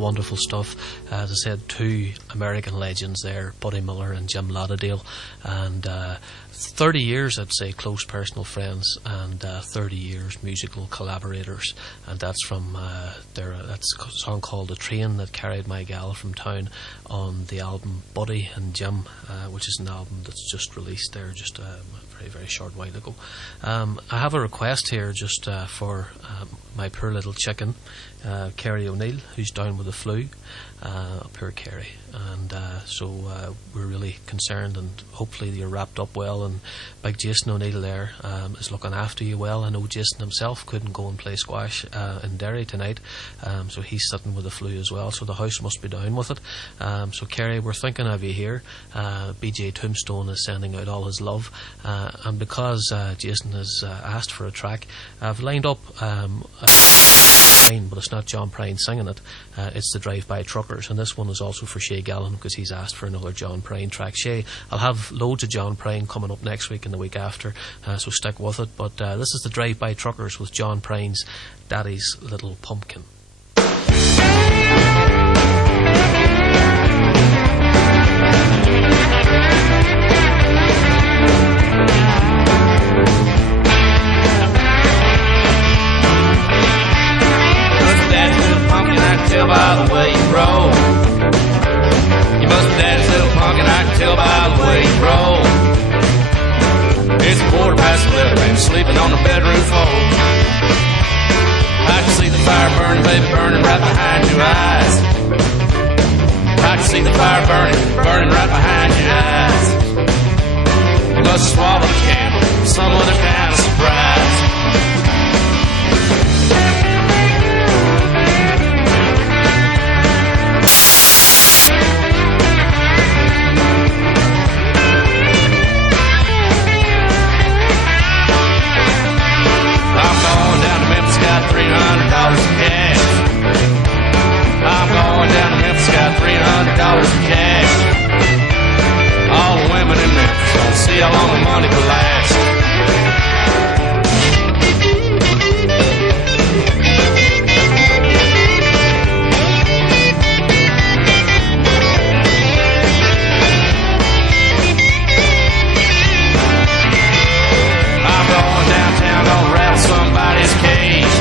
wonderful stuff. As I said, two American legends there, Buddy Miller and Jim Lauderdale, and 30 years, I'd say, close personal friends, and 30 years musical collaborators. And that's from that's a song called "The Train That Carried My Gal From Town" on the album Buddy and Jim, which is an album that's just released there just a very short while ago. I have a request here just for my poor little chicken, Kerry O'Neill, who's down with the flu. Poor Kerry, and so we're really concerned, and hopefully you're wrapped up well, and big Jason O'Neill there is looking after you well. I know Jason himself couldn't go and play squash in Derry tonight, so he's sitting with the flu as well, so the house must be down with it. So Kerry, we're thinking of you here. BJ Tombstone is sending out all his love, and because Jason has asked for a track, I've lined up but it's not John Prine singing it, it's the Drive-By Truckers, and this one is also for Shay Gallen because he's asked for another John Prine track. Shay, I'll have loads of John Prine coming up next week and the week after, so stick with it, but this is the Drive-By Truckers with John Prine's Daddy's Little Pumpkin. Tell by the way you roll. You must be daddy's little pumpkin, I can tell by the way you roll. It's 11:15 and sleeping on the bedroom floor. I can see the fire burning, baby, burning right behind your eyes. I can see the fire burning right behind your eyes. You must have swallowed a candle, some other kind of surprise. $300 in cash. I'm going down to Memphis, got $300 in cash. All the women in Memphis gonna see how long the money will last. I'm going downtown, gonna rattle somebody's cage.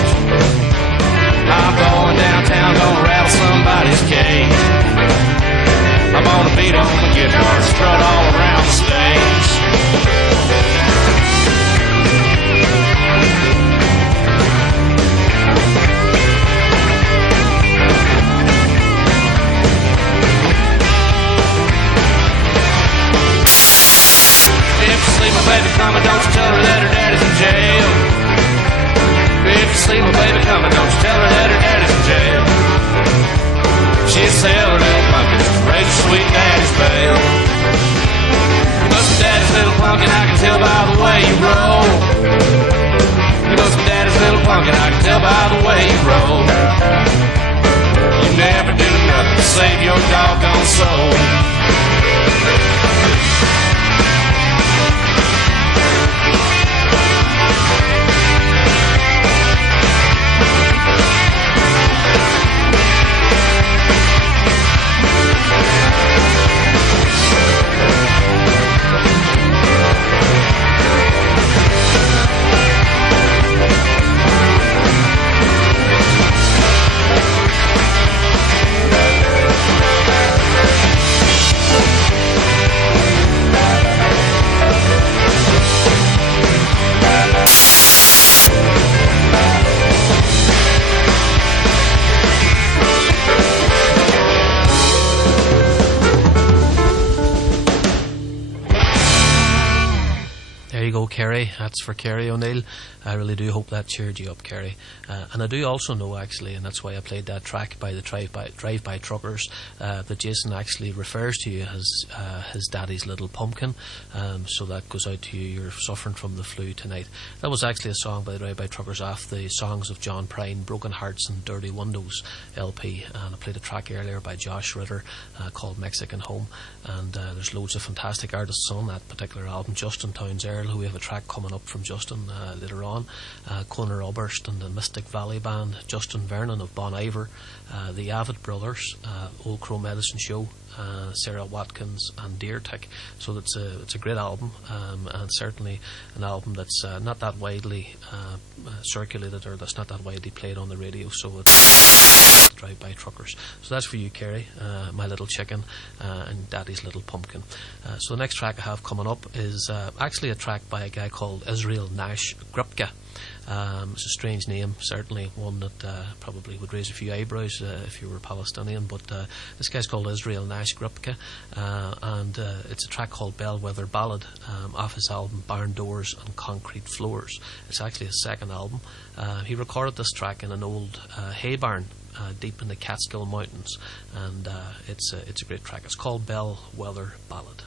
I'm going downtown, gonna rattle somebody's cage. I'm gonna beat on the guitar, strut all around the stage. If you see my baby coming, don't you tell her that her daddy's in jail. If you see my baby coming, don't you tell her that her daddy's in jail. She'll sell her little pumpkins to raise her sweet daddy's bail. You must be daddy's little pumpkin, I can tell by the way you roll. You must be daddy's little pumpkin, I can tell by the way you roll. You never do nothing to save your doggone soul. Kerry, that's for Kerry O'Neill. I really do hope that cheered you up, Kerry. And I do also know, actually, and that's why I played that track by the Drive-By Truckers, that Jason actually refers to you as his daddy's little pumpkin. So that goes out to you. You're suffering from the flu tonight. That was actually a song by the Drive-By Truckers off the Songs of John Prine, Broken Hearts and Dirty Windows LP. And I played a track earlier by Josh Ritter called Mexican Home. And there's loads of fantastic artists on that particular album. Justin Towns Earl, who we have a track coming up from Justin later on. Conor Oberst and the Mystic Valley Band, Justin Vernon of Bon Iver, the Avid Brothers, Old Crow Medicine Show, Sarah Watkins and Deer Tick. So it's a great album, and certainly an album that's not that widely circulated, or that's not that widely played on the radio, so it's drive-by truckers. So that's for you, Kerry, My Little Chicken, and Daddy's Little Pumpkin. So the next track I have coming up is actually a track by a guy called Israel Nash Grupke. It's a strange name, certainly one that probably would raise a few eyebrows if you were Palestinian, but this guy's called Israel Nash Grupke, and it's a track called Bellwether Ballad off his album Barn Doors and Concrete Floors. It's actually his second album. He recorded this track in an old hay barn deep in the Catskill Mountains, and it's a great track. It's called Bellwether Ballad.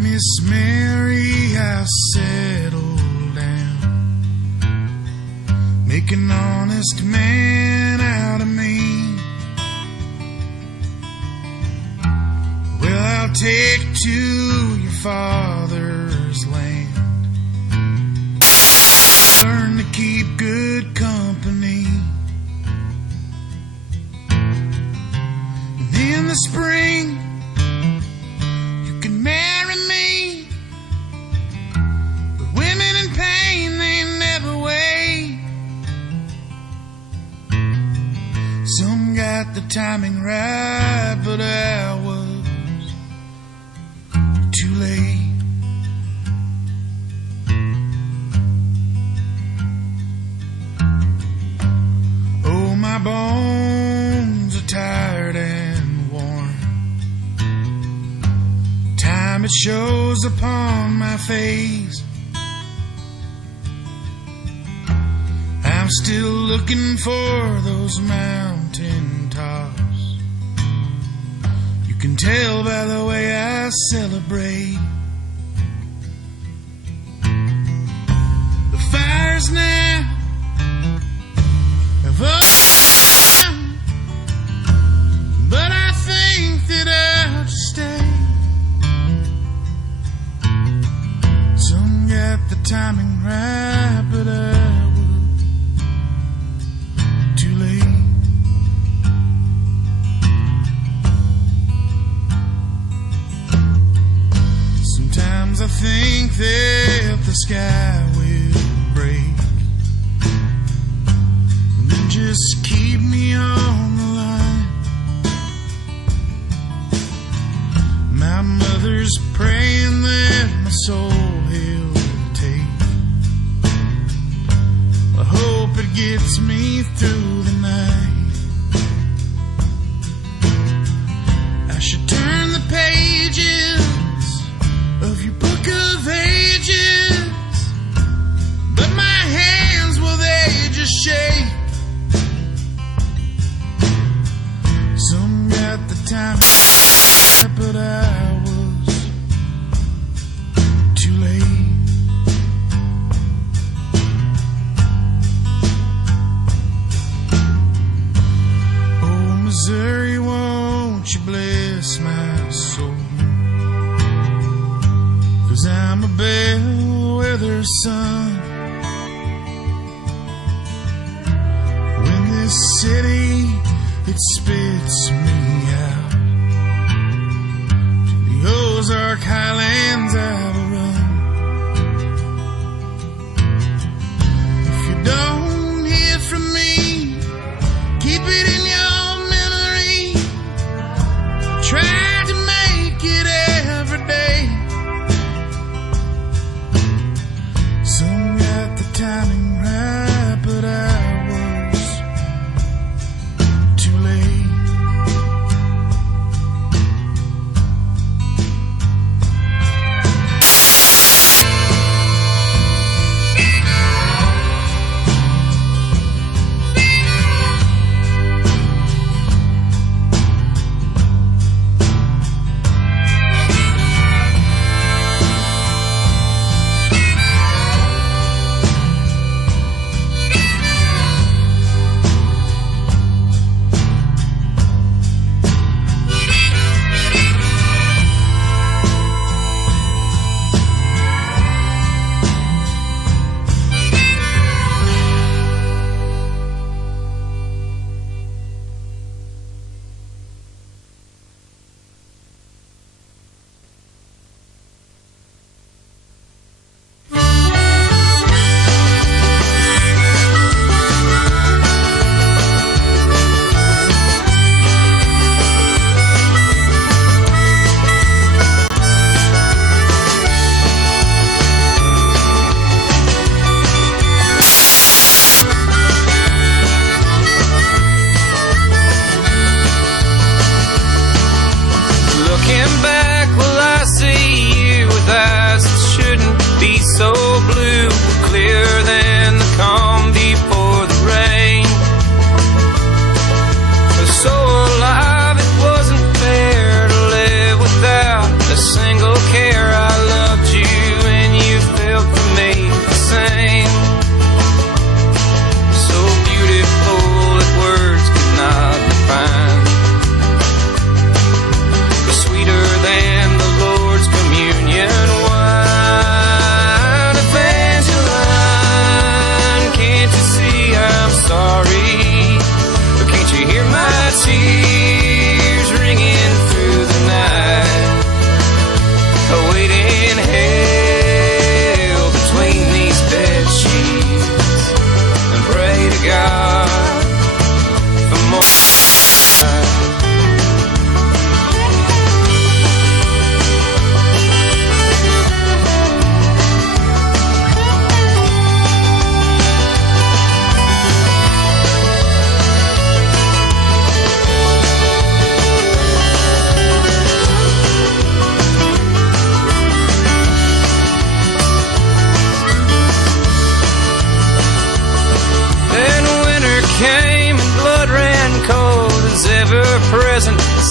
Miss Mary, I settled down, make an honest man out of me. Well, I'll take to your father's land, learn to keep good company, and in the spring you can marry me. Women in pain, they never wait. Some got the timing right, but I was too late. Oh, my bones are tired and worn. Time, it shows upon my face. I'm still looking for those mountain tops. You can tell by the way I celebrate. The fires now have up, but I think that I'll just stay. Some got the timing right, but I I think that the sky will break, and then just keep me on the line. My mother's praying that my soul he'll take. I hope it gets me through the night. I should turn the pages of your book of ages, but my hands, well, they just shake. Some got the time, but I was too late. Oh, Missouri, won't you bless my soul? 'Cause I'm a bellwether son. When this city, it spits me out, to the Ozark Highlands I will run. If you don't hear from me, keep it in your memory. Try to make it every day. Some got the timing right, but I was too late.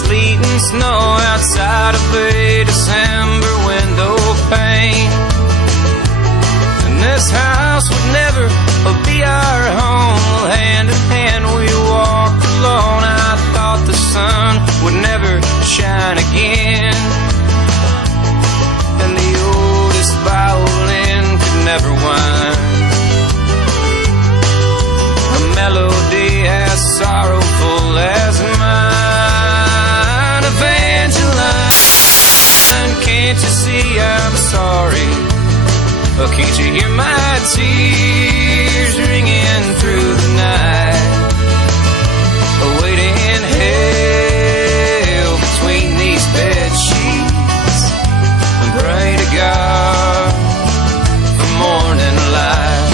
sleet and snow outside of a December window pane. And this house would never be our home. Well, hand in hand we walked alone. I thought the sun would never shine again, and the oldest violin could never whine a melody as sorrowful as mine. Evangeline, can't you see I'm sorry? Oh, can't you hear my tears ringing through the night? Waiting in hell between these bed sheets, and pray to God for morning light.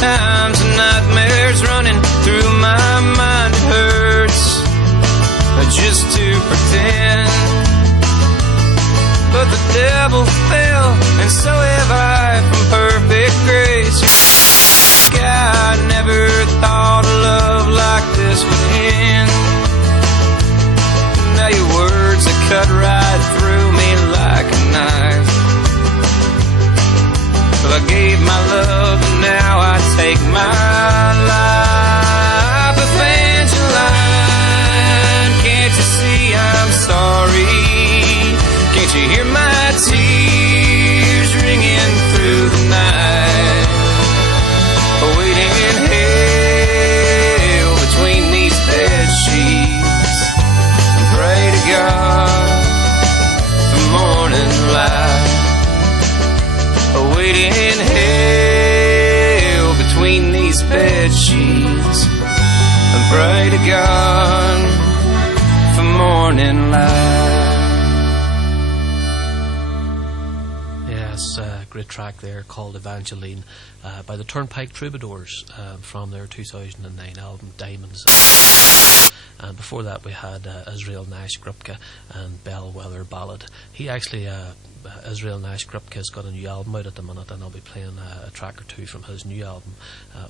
Times and nightmares running through my mind. It hurts just to pretend, but the devil fell and so have I from perfect grace. God never thought a love like this would end. Now your words have cut right through me like a knife. Well, I gave my love and now I take my life. Evangeline, can't you see I'm sorry? Can't you hear my tears ringing through the night? Waiting in hell between these bed sheets, and pray to God for morning light. Waiting in hell between these bed sheets, and pray to God for morning light. Yes, great track there called Evangeline by the Turnpike Troubadours from their 2009 album Diamonds. And before that we had Israel Nash Grupke and Bellwether Ballad. He actually Israel Nash Grupke has got a new album out at the minute, and I'll be playing a track or two from his new album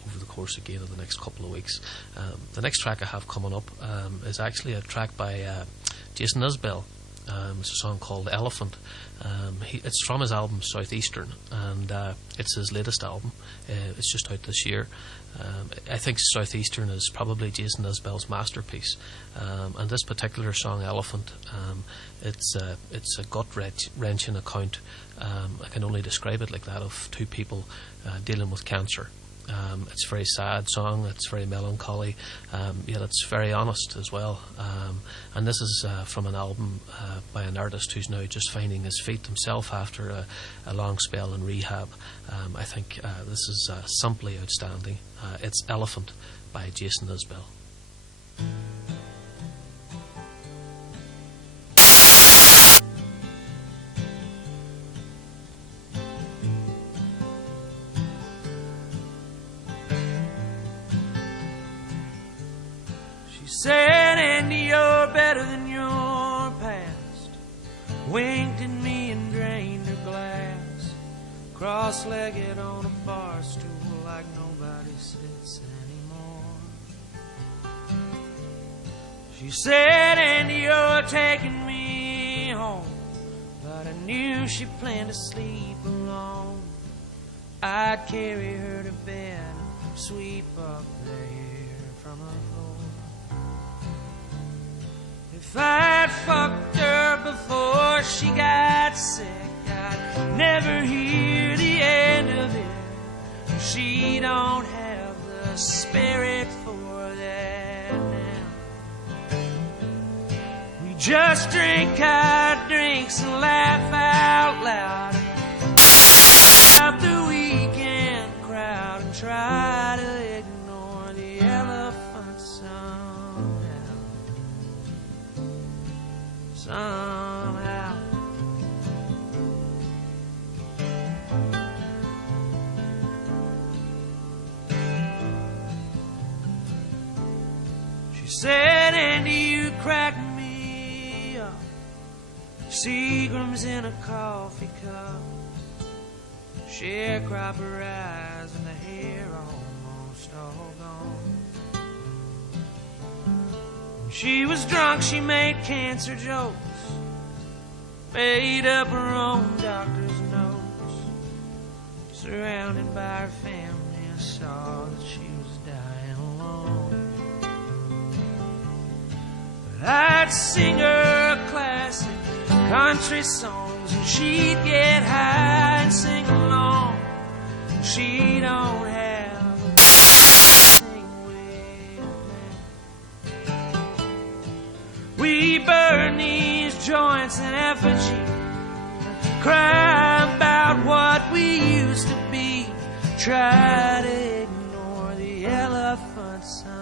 over the course again of the next couple of weeks. The next track I have coming up is actually a track by Jason Isbell. It's a song called Elephant. It's from his album Southeastern, and it's his latest album. It's just out this year. I think Southeastern is probably Jason Isbell's masterpiece, and this particular song, Elephant, it's a gut-wrenching account. I can only describe it like that, of two people dealing with cancer. It's a very sad song, it's very melancholy, yet it's very honest as well. And this is from an album by an artist who's now just finding his feet himself after a long spell in rehab. I think this is simply outstanding. It's Elephant by Jason Isbell. Said, Andy, you're better than your past. Winked at me and drained her glass. Cross-legged on a bar stool like nobody sits anymore. She said, Andy, you're taking me home. But I knew she planned to sleep alone. I'd carry her to bed, sweep up the hair from her floor. If I'd fucked her before she got sick, I'd never hear the end of it. She don't have the spirit for that now. We just drink our drinks and laugh out loud about the weekend crowd and try to ignore the elephant somehow. She said, Andy, you crack me up. Seagram's in a coffee cup. Sharecropper eyes and the hair almost all gone. When she was drunk, she made cancer jokes, made up her own doctor's notes. Surrounded by her family, I saw that she was dying alone. But I'd sing her classic country songs, and she'd get high and sing along. She don't have a thing with me. We burn these joints in effigy, cry about what we used to be, try to ignore the elephant somehow.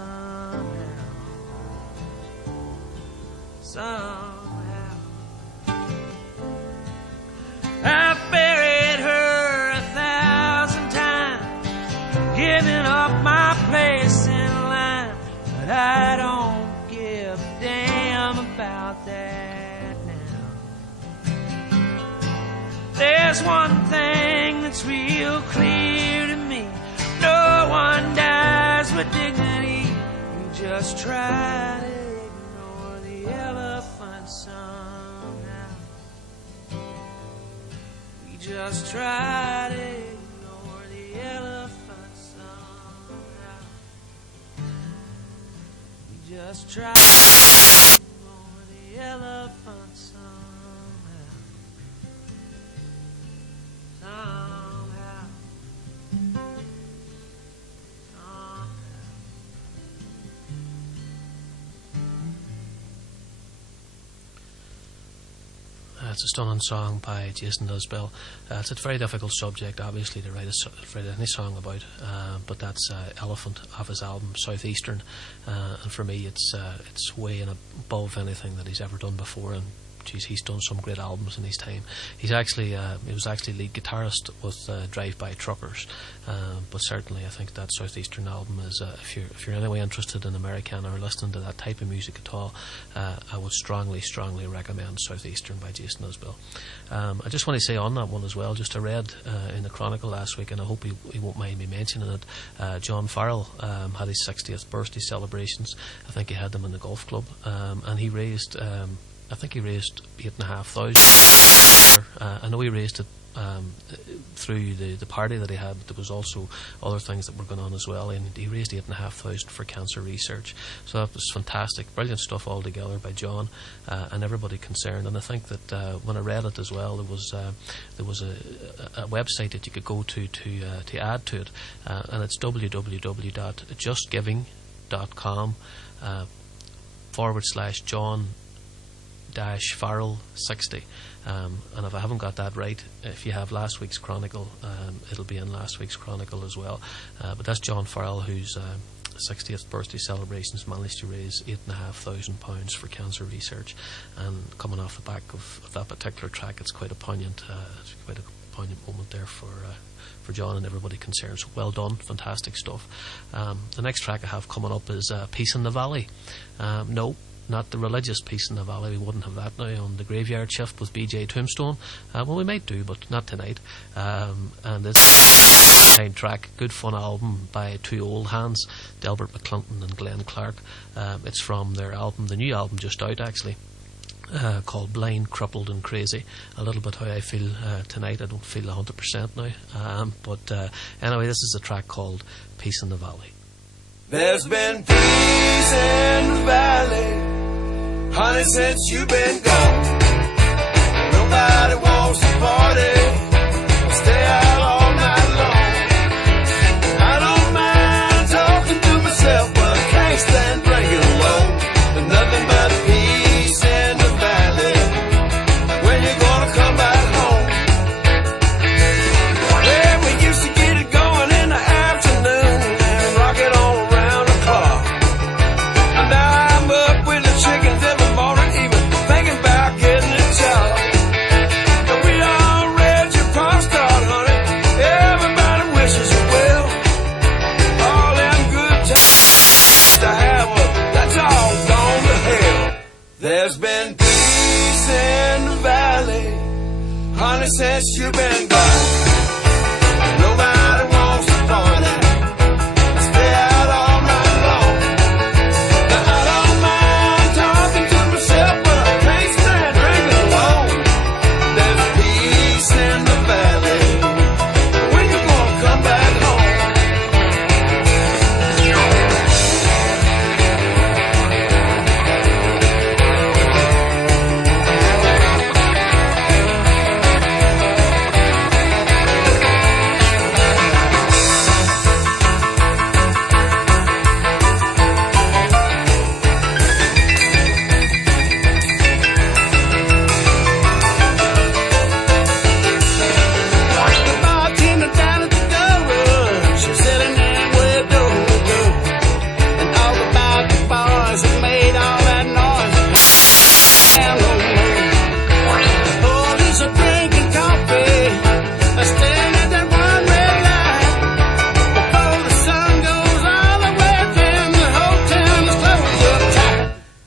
I buried her 1,000 times, giving up my place in line, but I don't give a damn about that now. There's one thing that's real clear to me: no one dies with dignity. You just try to ignore the elephant somehow. Just try to ignore the elephant somehow. We just try to ignore the elephant somehow. Somehow. It's a stunning song by Jason Isbell. It's a very difficult subject, obviously, to write any song about, but that's Elephant off his album Southeastern, and for me it's way and above anything that he's ever done before. And geez, he's done some great albums in his time. He was actually lead guitarist with Drive-By Truckers, but certainly I think that Southeastern album is, if you're anyway interested in Americana or listening to that type of music at all, I would strongly recommend Southeastern by Jason Isbell. I just want to say on that one as well, just I read in the Chronicle last week, and I hope he won't mind me mentioning it, John Farrell had his 60th birthday celebrations. I think he had them in the golf club, and he raised I think he raised 8,500. I know he raised it through the party that he had, but there was also other things that were going on as well, and he raised 8,500 for cancer research. So that was fantastic, brilliant stuff altogether by John and everybody concerned. And I think that when I read it as well, there was a website that you could go to add to it, and it's www.justgiving.com /John Farrell 60, and if I haven't got that right, if you have last week's Chronicle, it'll be in last week's Chronicle as well, but that's John Farrell, whose 60th birthday celebrations managed to raise £8,500 for cancer research. And coming off the back of that particular track, it's quite a poignant moment there for John and everybody concerned. So well done, fantastic stuff. The next track I have coming up is Peace in the Valley. No, not the religious Peace in the Valley. We wouldn't have that now on the Graveyard Shift with BJ Tombstone. Well, we might do, but not tonight. And it's a time track, good fun album by two old hands, Delbert McClinton and Glenn Clark. It's from their album, the new album just out actually, called Blind, Crippled and Crazy. A little bit how I feel tonight. I don't feel 100% now, but anyway, this is a track called Peace in the Valley. There's been peace in the valley, honey, since you've been gone. Nobody wants to party, stay out all night long. I don't mind talking to myself, but I can't stand drinking alone. There's nothing but peace in the valley. When you gonna come back home? Yeah, we used to get it going in the afternoon and rock it on around the clock. And now I'm up with the chickens every morning, even thinking about getting There's been peace in the valley, honey, since you've been gone. Nobody wants to party, stay out all night long. Now I don't mind talking to myself, but I can't stand drinking alone. There's peace in the valley, when you gonna come back home?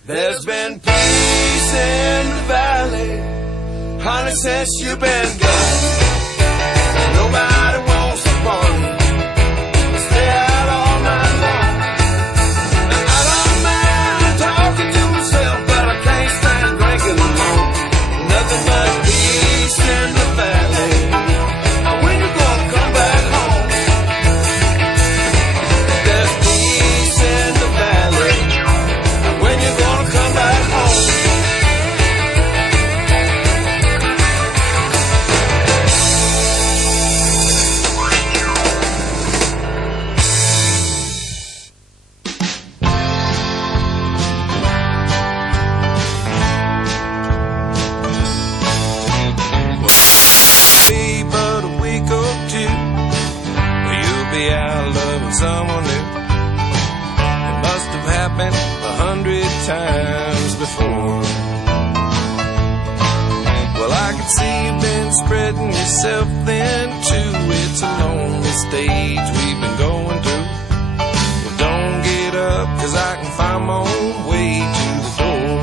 There's been peace in the valley, honey, since you've been gone. Nobody wants to party, stay out all night long. Now I don't mind talking to myself, but I can't stand drinking alone. Nothing but peace in the valley. When you gonna come back home? There's peace in the valley. When you gonna come back home? Be but a week or two, you'll be out loving someone new. It must have happened 100 times before. Well, I can see you've been spreading yourself thin too. It's a lonely stage we've been going through. Well, don't get up, 'cause I can find my own way to the door.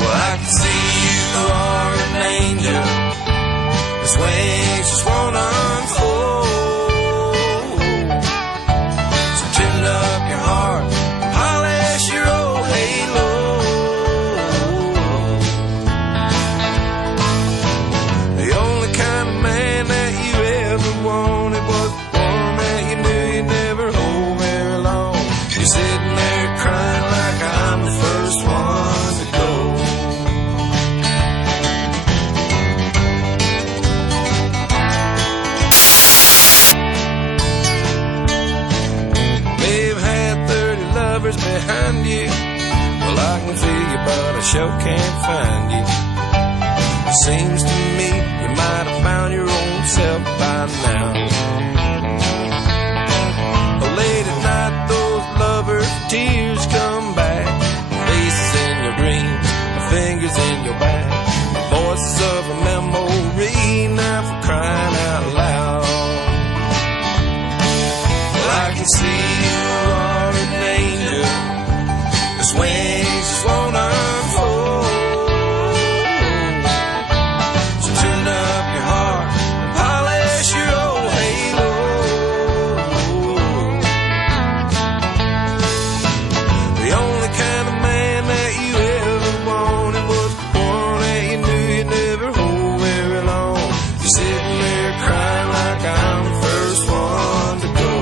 Well, I can see you are an angel. This wings just won't unfold. So tune up your heart, polish your old halo. The only kind of man that you ever wanted was the one that you knew you'd never hold very long. You're sitting there crying like I'm the first one to go. Behind you, well, I can feel you, but I sure can't find you. It seems to me you might have found your own self by now. But late at night, those lovers' tears come back. Faces in your dreams, my fingers in your back. Voices of a memory, now for crying out loud. Well, I can see you are an angel. This wings just won't unfold. So tune up your heart and polish your old halo. The only kind of man that you ever wanted was the one that you knew you'd never hold very long. You're sitting there crying like I'm the first one to go.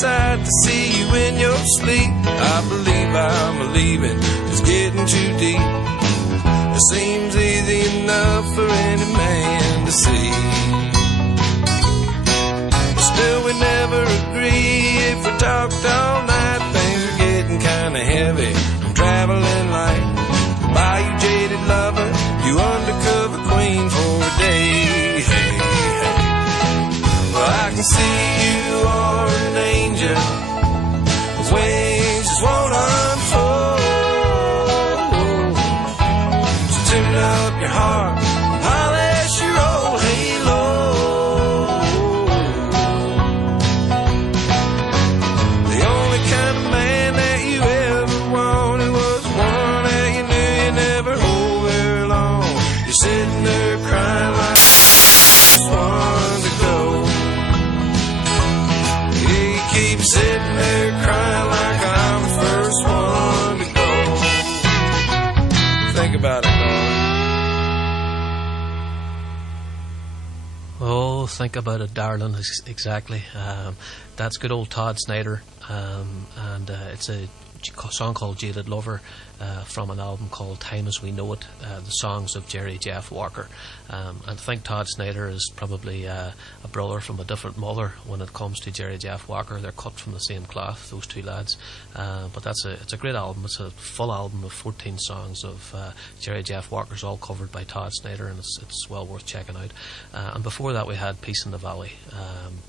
Sad to see you in your sleep. I believe I'm leaving, it's getting too deep. It seems easy enough for any man to see. But still we never agree. If we talked all night, things are getting kinda heavy. I'm traveling light. Goodbye, you jaded lover, you undercover queen for a day. Hey, hey. Well, I can see you are an angel. Those wings just won't unfold. So tune up your heart, Think about it, darling. Oh, think about it, darling. Exactly. That's good old Todd Snyder, and it's a song called Jaded Lover, from an album called Time As We Know It, the songs of Jerry Jeff Walker. And I think Todd Snyder is probably a brother from a different mother when it comes to Jerry Jeff Walker. They're cut from the same cloth, those two lads. But it's a great album. It's a full album of 14 songs of Jerry Jeff Walker's, all covered by Todd Snyder, and it's well worth checking out. And before that we had Peace in the Valley,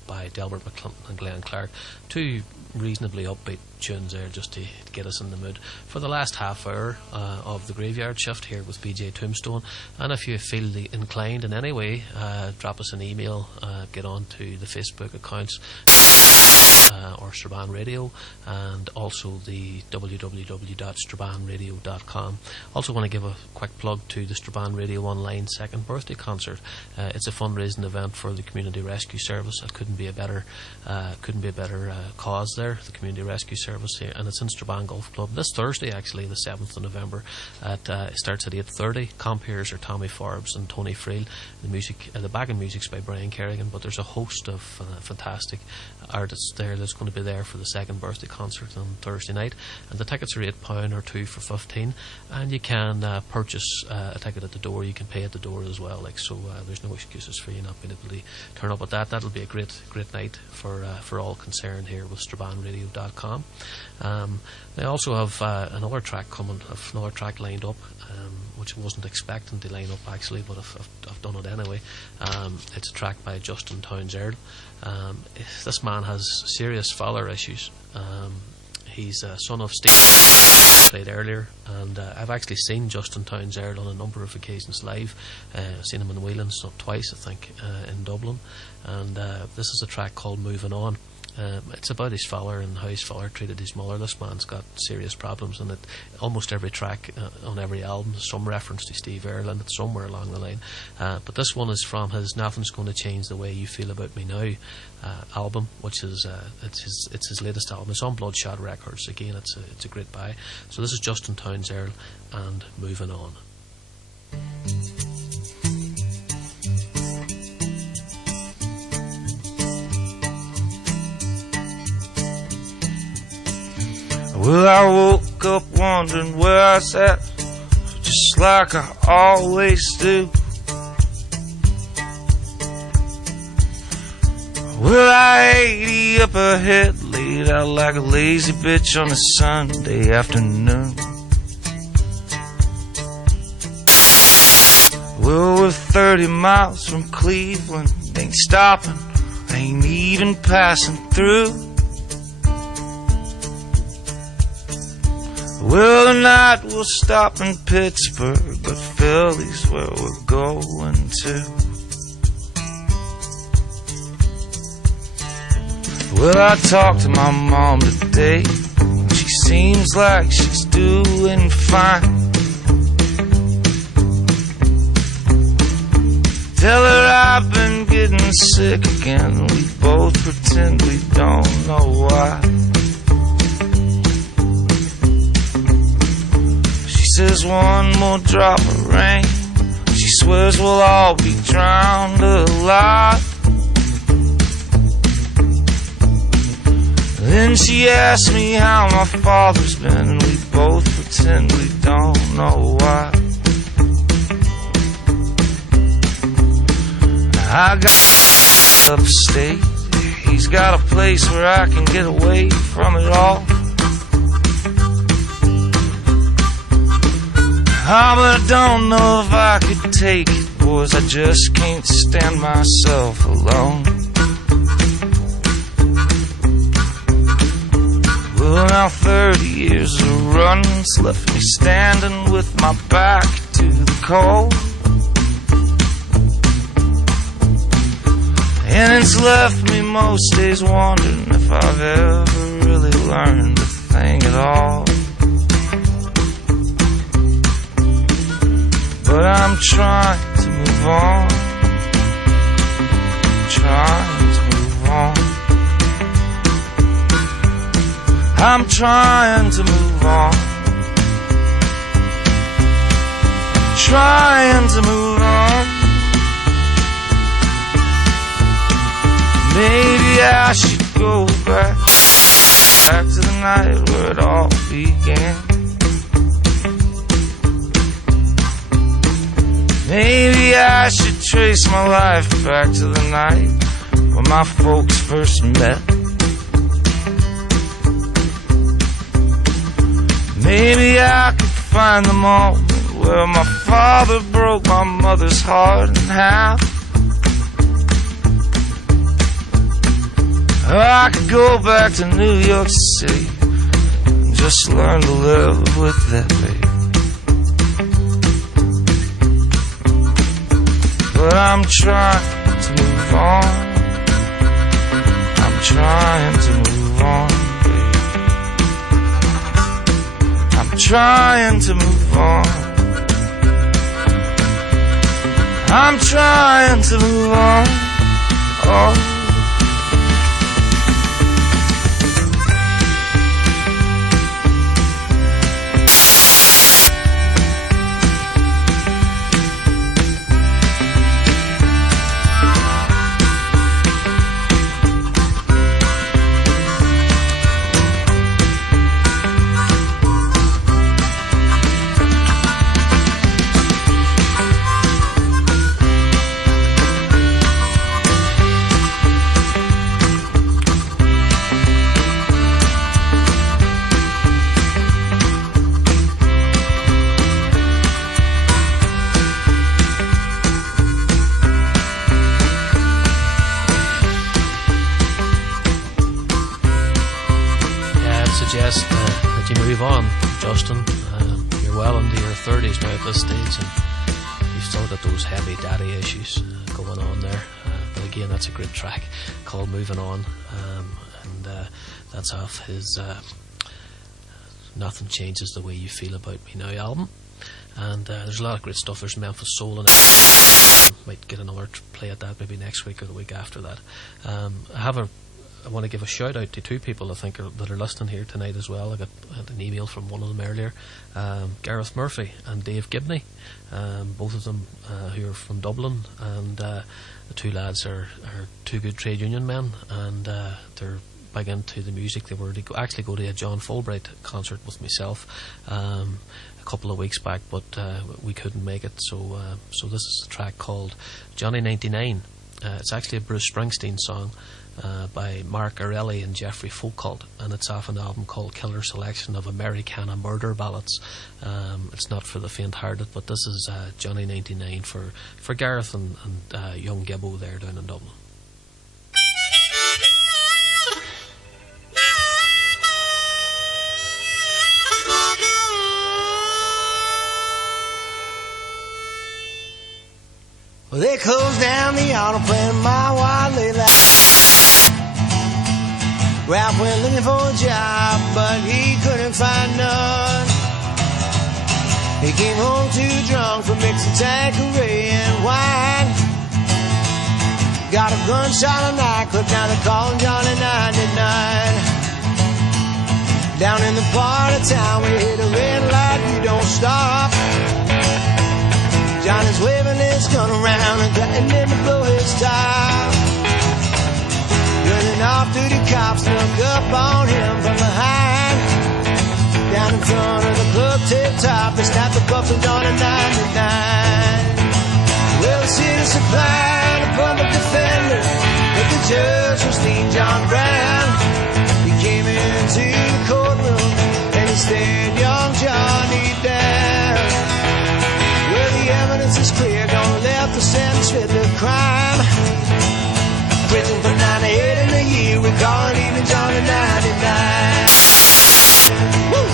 by Delbert McClinton and Glenn Clark. Two reasonably upbeat tunes there just to get us in the mood for the last half hour of the Graveyard Shift here with PJ Tombstone. And if you feel inclined in any way, drop us an email, get on to the Facebook accounts, or Strabane Radio, and also the www.strabanradio.com. Also want to give a quick plug to the Strabane Radio Online second birthday concert. It's a fundraising event for the Community Rescue Service. It couldn't be a better cause there, the Community Rescue Service here, and it's in Strabane Golf Club this Thursday, actually, the 7th of November. It starts at 8:30. Compeers are Tommy Forbes and Tony Friel. The backing music's by Brian Kerrigan, but there's a host of fantastic artists there that's going to be there for the second birthday concert on Thursday night, and the tickets are £8 or 2 for 15, and you can purchase a ticket at the door. You can pay at the door as well, there's no excuses for you not being able to turn up at that. That'll be a great night for all concerned here with StrabaneRadio.com. They also have another track lined up, which I wasn't expecting to line up actually, but I've done it anyway. It's a track by Justin Townes Earle. This man has serious father issues. He's a son of Steve, played earlier, and I've actually seen Justin Townes Earle on a number of occasions live. I've seen him in Whelan's twice, I think, in Dublin, and this is a track called Moving On. It's about his father and how his father treated his mother. This man's got serious problems, and almost every track on every album is some reference to Steve Earle, and it's somewhere along the line. But this one is from his Nothing's Going to Change the Way You Feel About Me Now album, which is it's his latest album. It's on Bloodshot Records. Again, it's a great buy. So this is Justin Townes Earle and Moving On. Well, I woke up wondering where I was at, just like I always do. Well, I 80 up ahead, laid out like a lazy bitch on a Sunday afternoon. Well, we're 30 miles from Cleveland, ain't stopping, ain't even passing through. Well, tonight we'll stop in Pittsburgh, but Philly's where we're going to. Well, I talked to my mom today. She seems like she's doing fine. Tell her I've been getting sick again. We both pretend we don't know why. Says one more drop of rain, she swears we'll all be drowned alive. Then she asks me how my father's been, and we both pretend we don't know why. I got upstate, he's got a place where I can get away from it all. Ah, but I don't know if I could take it, boys, I just can't stand myself alone. Well, now 30 years of run's left me standing with my back to the cold. And it's left me most days wondering if I've ever really learned a thing at all. But I'm trying to move on, trying to move on. I'm trying to move on. trying to move on. Maybe I should go back to the night where it all began. Maybe I should trace my life back to the night when my folks first met. Maybe I could find the moment where my father broke my mother's heart in half. Or I could go back to New York City and just learn to live with that baby. But I'm trying to move on. I'm trying to move on, baby. I'm trying to move on. I'm trying to move on. Oh. That you move on, Justin. You're well into your 30s now at this stage, and you've still got those heavy daddy issues going on there. But again, that's a great track called Moving On, and that's off his Nothing Changes the Way You Feel About Me Now album. And there's a lot of great stuff. There's Memphis Soul in it. Might get another play at that maybe next week or the week after that. I want to give a shout out to two people I think that are listening here tonight as well. I got an email from one of them earlier, Gareth Murphy and Dave Gibney, both of them who are from Dublin, and the two lads are two good trade union men, and they're big into the music. They were to actually go to a John Fulbright concert with myself a couple of weeks back, but we couldn't make it, so this is a track called Johnny 99. It's actually a Bruce Springsteen song by Mark Arelli and Jeffrey Foucault, and it's off an album called Killer Selection of Americana Murder Ballads. It's not for the faint-hearted, but this is Johnny 99 for Gareth and young Gibbo there down in Dublin. Well, they closed down the auto plant my wild lay last. Ralph went looking for a job, but he couldn't find none. He came home too drunk for mixing Tanqueray and wine. Got a gunshot a nightclub, now they're calling Johnny 99. Down in the part of town where you hit a red light, you don't stop. Johnny's waving his gun around and threatening to blow his top. Running off to the cops, snuck up on him from behind. Down in front of the club tip top, they snapped the cuffs on Johnny 99. Well, the city supplied a public defender, but the judge was Dean John Brown. He came into the courtroom and he stared young Johnny down. Well, the evidence is clear, gonna let the sentence fit the crime. Prison for 98 in a year, we call it even Johnny 99. Woo!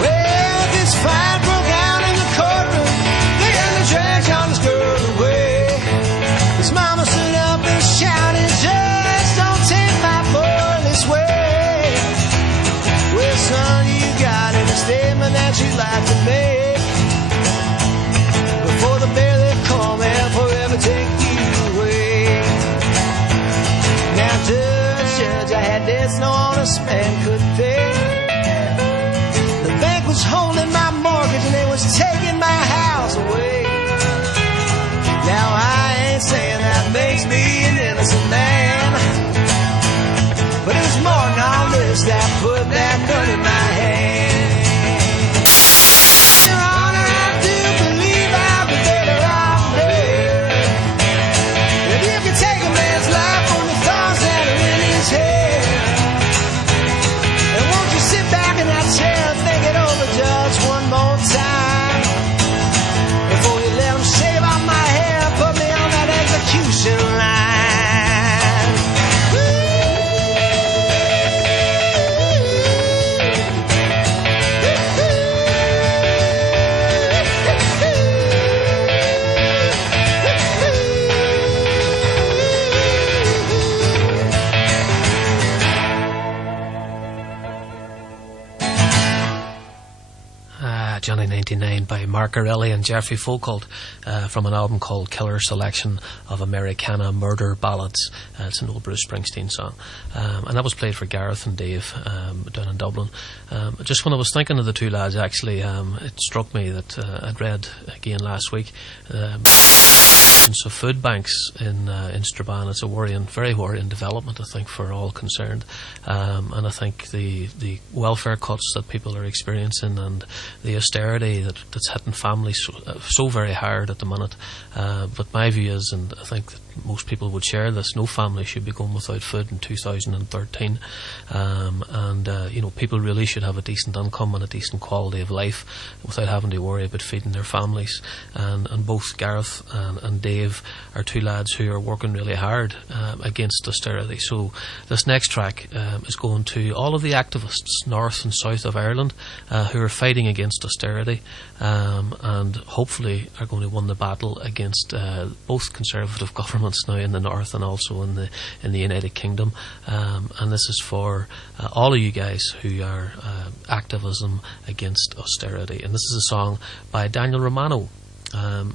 Well, this fight broke out in the courtroom. They had to drag Johnny's girl away. His mama stood up and shouted, "Judge, don't take my boy this way." Well, son, you got any statement that you'd like to make? bad debts no honest man could pay. The bank was holding my mortgage and it was taking my house away. Now I ain't saying that makes me an innocent man, but it was more than all this that put that gun in my hand. Your Honor, I do believe I'll be better off dead. If you can take a man's life from the thoughts that are in his head, and won't you sit back in that chair and think it over just one more time before you let him shave off my hair and put me on that execution line. Johnny 99 by Mark Corelli and Jeffrey Foucault from an album called Killer Selection of Americana Murder Ballads. It's an old Bruce Springsteen song. And that was played for Gareth and Dave down in Dublin. Just when I was thinking of the two lads, actually, it struck me that I'd read again last week of food banks in Strabane. It's a very worrying development, I think, for all concerned. And I think the welfare cuts that people are experiencing and the austerity that's hitting families so very hard at the minute. But my view is, and I think that most people would share this, no family should be going without food in 2013. People really should have a decent income and a decent quality of life without having to worry about feeding their families. And both Gareth and Dave are two lads who are working really hard against austerity. So this next track is going to all of the activists north and south of Ireland who are fighting against austerity and hopefully are going to win the battle against both Conservative governments now in the north and also in the United Kingdom. And this is for all of you guys who are activism against austerity. And this is a song by Daniel Romano.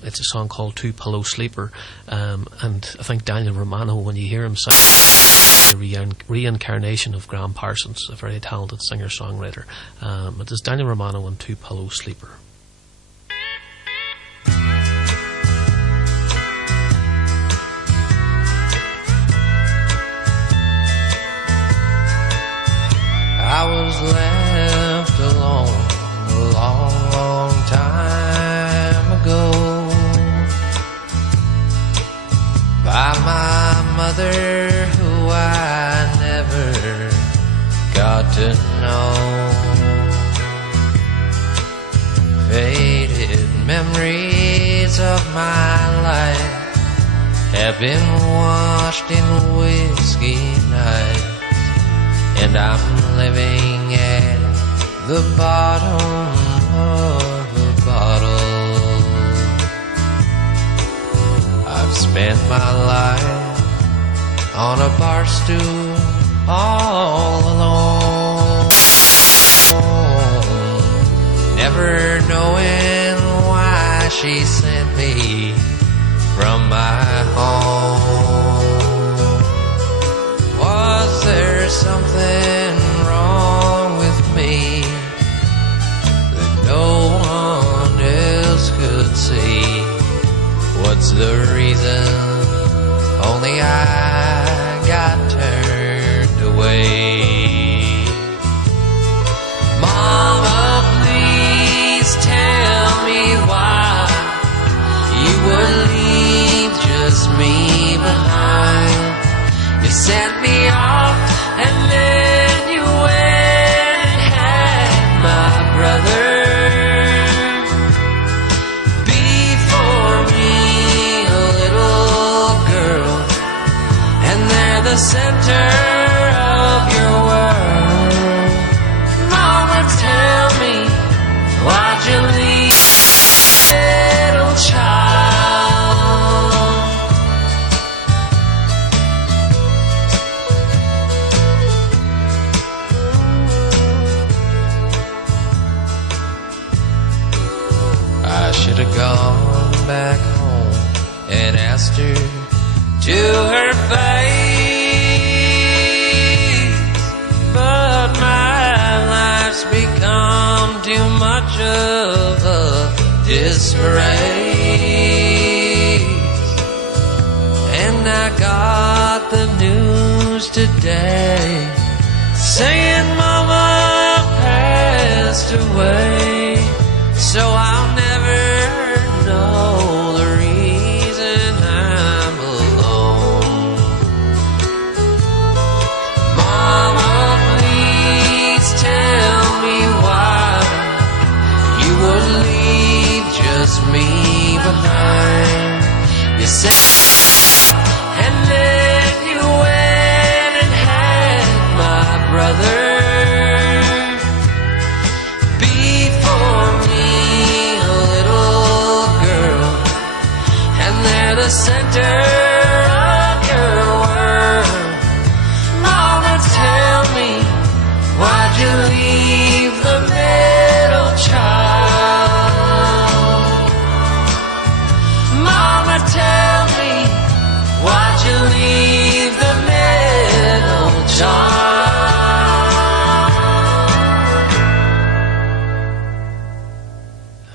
It's a song called Two Pillow Sleeper, and I think Daniel Romano, when you hear him sing, the reincarnation of Graham Parsons, a very talented singer-songwriter. It is Daniel Romano and Two Pillow Sleeper. I was left alone a long, long time ago by my mother, who I never got to know. Faded memories of my life have been washed in whiskey nights, and I'm living at the bottom of a bottle. I've spent my life on a bar stool all alone, never knowing why she sent me from my home. Was there something wrong with me that no one else could see? What's the reason only I got turned away? Mama, please tell me why you would leave just me behind. You sent me off and then you went and had my brother. Before me, a little girl, and they're the center of your world. Mama, tell me, why'd you leave, little child? Should have gone back home and asked her to her face. much of a disgrace. And I got the news today saying Mama passed away. So I'll never know the reason I'm alone. Mama, please tell me why you would leave just me behind. You said, and then you went and had my brother before me, a little girl, and they're the center of your world. Mama, tell me, why'd you leave the middle child? Mama, tell me, why'd you leave the middle child?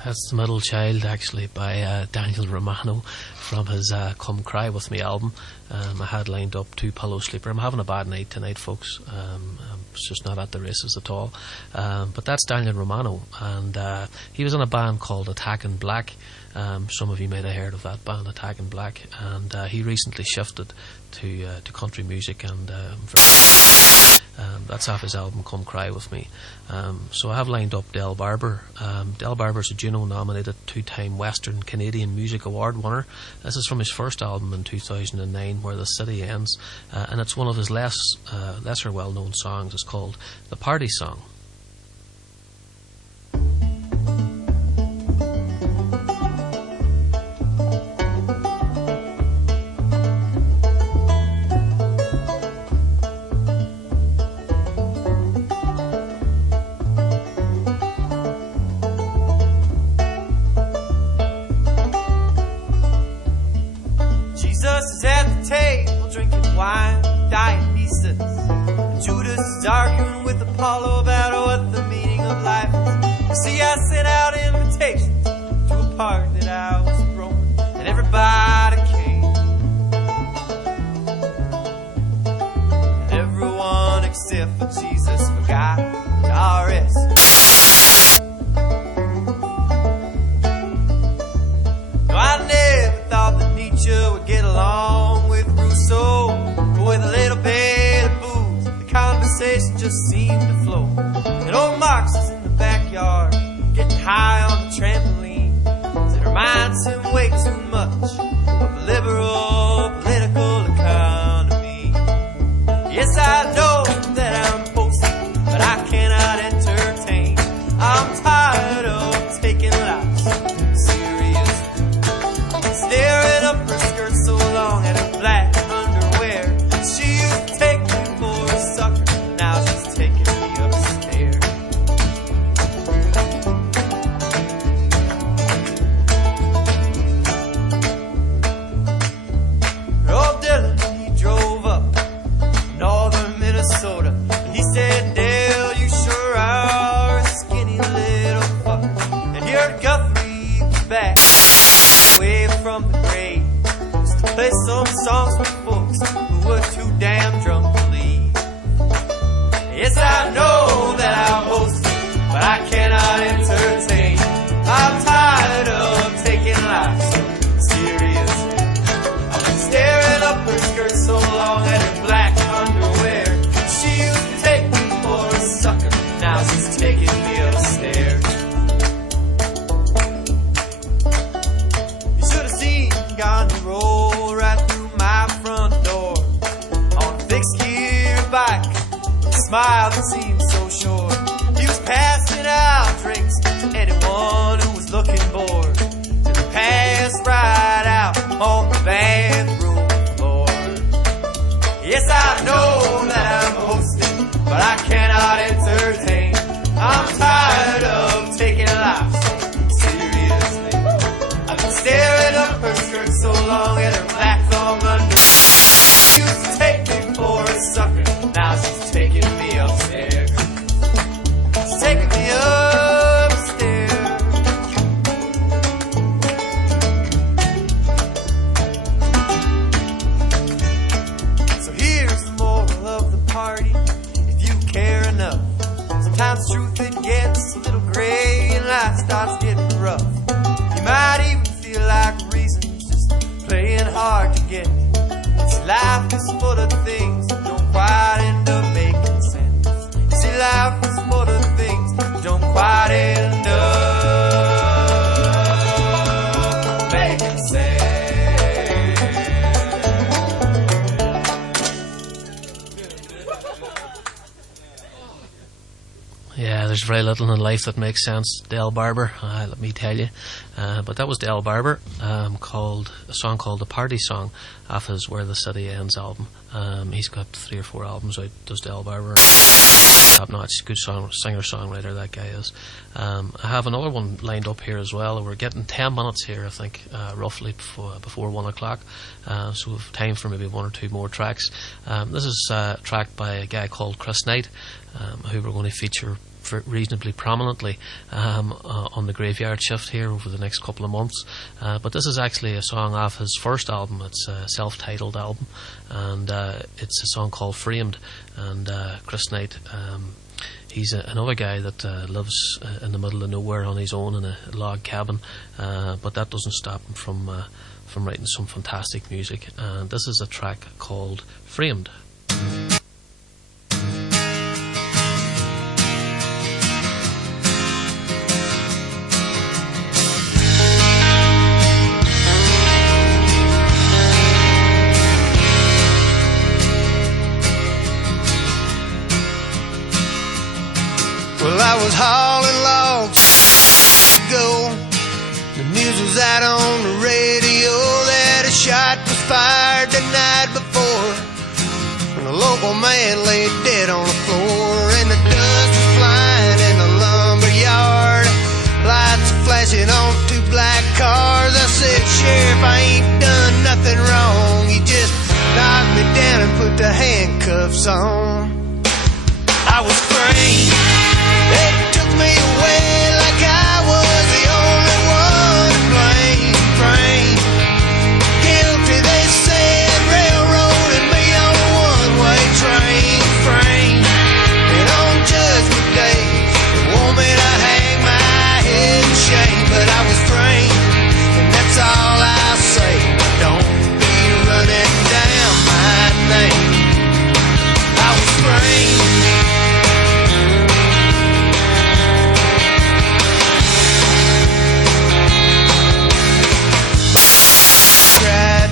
That's The Middle Child, actually, by Daniel Romano from his Come Cry With Me album. I had lined up two Pillow Sleeper. I'm having a bad night tonight, folks. It's just not at the races at all. But that's Daniel Romano, and he was in a band called Attacking Black. Some of you might have heard of that band, Attacking Black, and he recently shifted to country music, and that's off his album Come Cry With Me. So I have lined up Del Barber. Del Barber's a Juno-nominated two-time Western Canadian Music Award winner. This is from his first album in 2009, Where the City Ends, and it's one of his lesser well-known songs. It's called The Party Song. Smile that seemed so sure. He was passing out drinks to anyone who was looking bored. Till he passed right out on the bathroom floor. Yes, I know that I'm hosting, but I cannot entertain. I'm tired of taking life so seriously. I've been staring up her skirt so long at her black thong under. She used to take me for a sucker. Now she's taking me upstairs. She's taking me upstairs. forget. See, life is full of things that don't quite end up making sense. See, life is full of things that don't quite end up making sense. Yeah, there's very little in life that makes sense. Del Barber, let me tell you. But that was Del Barber, called a song called "The Party Song" off his "Where the City Ends" album. He's got 3 or 4 albums out. Does Del Barber? Top notch, good singer-songwriter that guy is. I have another one lined up here as well. We're getting 10 minutes here, I think, roughly before 1 o'clock. So we've time for maybe 1 or 2 more tracks. This is a track by a guy called Chris Knight, who we're going to feature reasonably prominently on the Graveyard Shift here over the next couple of months. But this is actually a song off his first album. It's a self-titled album, and it's a song called Framed. And Chris Knight, he's another guy that lives in the middle of nowhere on his own in a log cabin, but that doesn't stop him from writing some fantastic music. And this is a track called Framed. Well, I was hauling logs ago. The news was out on the radio that a shot was fired the night before, and a local man lay dead on the floor, and the dust was flying in the lumber yard. Lights flashing on 2 black cars. I said, Sheriff, I ain't done nothing wrong. You just knocked me down and put the handcuffs on. I was framed. They took me away like I was the only one to blame. Framed, guilty, they said, railroaded me on a one-way train. Framed, and on Judgment Day, they want me to hang my head in shame. But I was framed, and that's all I'll say. Don't be running down my name. I was framed.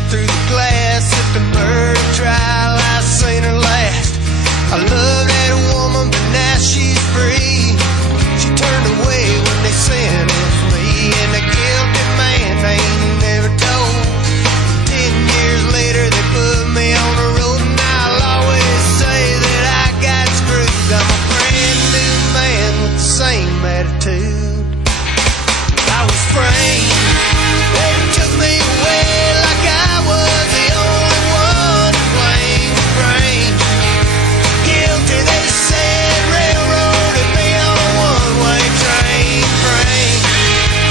Through the glass at the murder trial, I seen her last. I love that woman, but now she's free. She turned away when they sentenced me, and the guilty man ain't never told. 10 years later, they put me on the road, and I'll always say that I got screwed. I'm a brand new man with the same attitude. I was framed. They took me away like I was the only one to blame. Framed, guilty, they said, railroaded me on a one-way train. Framed,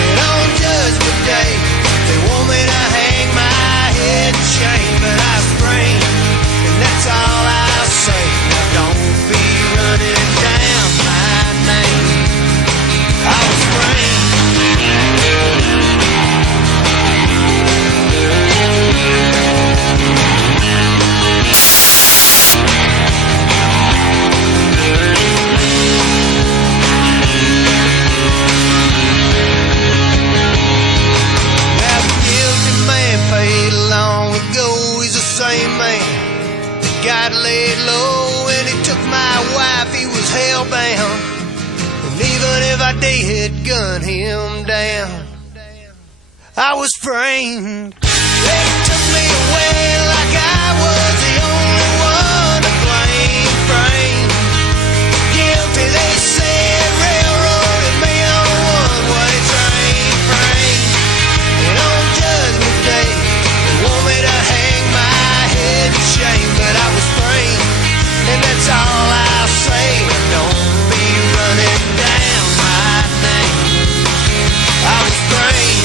and on Judgment Day, they want me to hang my head in shame. But I was framed, and that's all I'll say. Now don't be running down my name. I was framed. Got laid low and he took my wife, he was hellbound. And even if I did gun him down, I was framed. They took me away like I was the only one to blame. Framed, guilty, they said, railroaded me on a one-way train. Framed, and on Judgment Day, they want me to hang my head in shame. But I was framed, and that's all I'll say. Don't be running down my name. I was framed.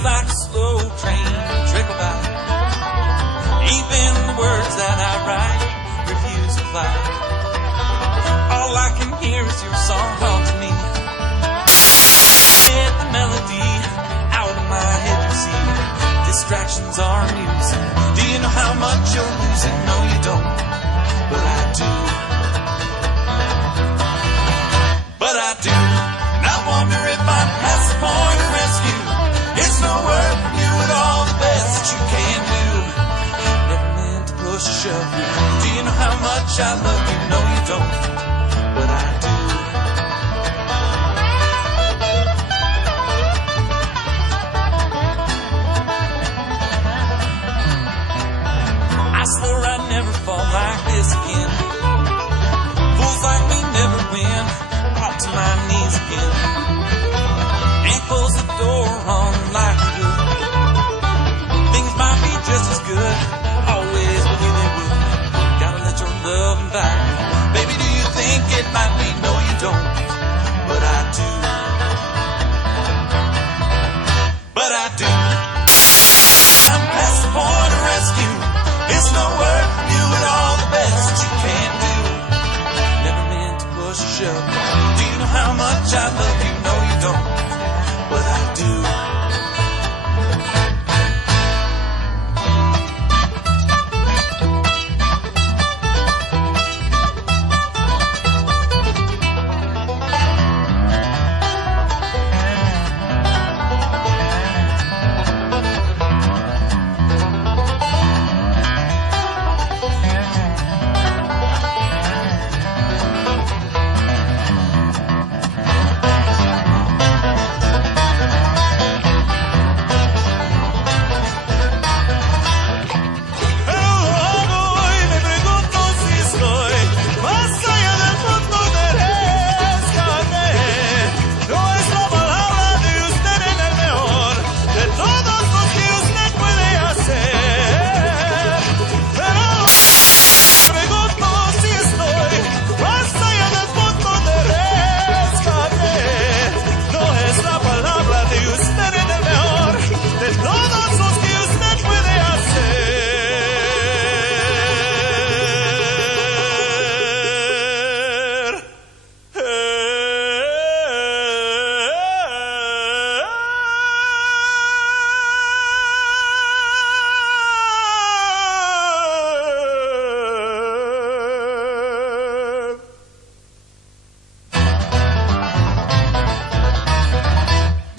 just like a slow train trickle by. Even the words that I write refuse to fly. All I can hear is your song haunting me. Get the melody out of my head, you see. Distractions are amusing. Do you know how much you're losing? No, you don't, but I do. But I do. And I wonder if I'm past the point of rescue. It's no word from you at all the best that you can do. Never meant to push or shove you. Do you know how much I love you? No, you don't, but I do. I swore I'd never fall like this again. Fools like me never win. Brought to my knees again. Ain't close the door on likelihood. Things might be just as good. Always believe they would. Gotta let your love invite me. Baby, do you think it might be? No, you don't, but I do. But I do. I'm past the point of rescue. It's no word from you at all the best that you can do. Never meant to push or shove. Do you know how much I love you? No, you don't, but I do.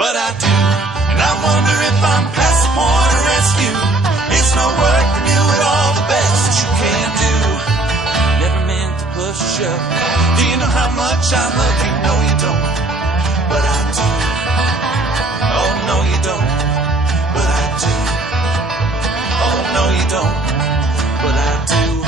But I do, and I wonder if I'm past the point of rescue. It's no word from you at all the best that you can do. Never meant to push or shove. Do you know how much I love you? No, you don't, but I do. Oh, no, you don't, but I do. Oh, no, you don't, but I do.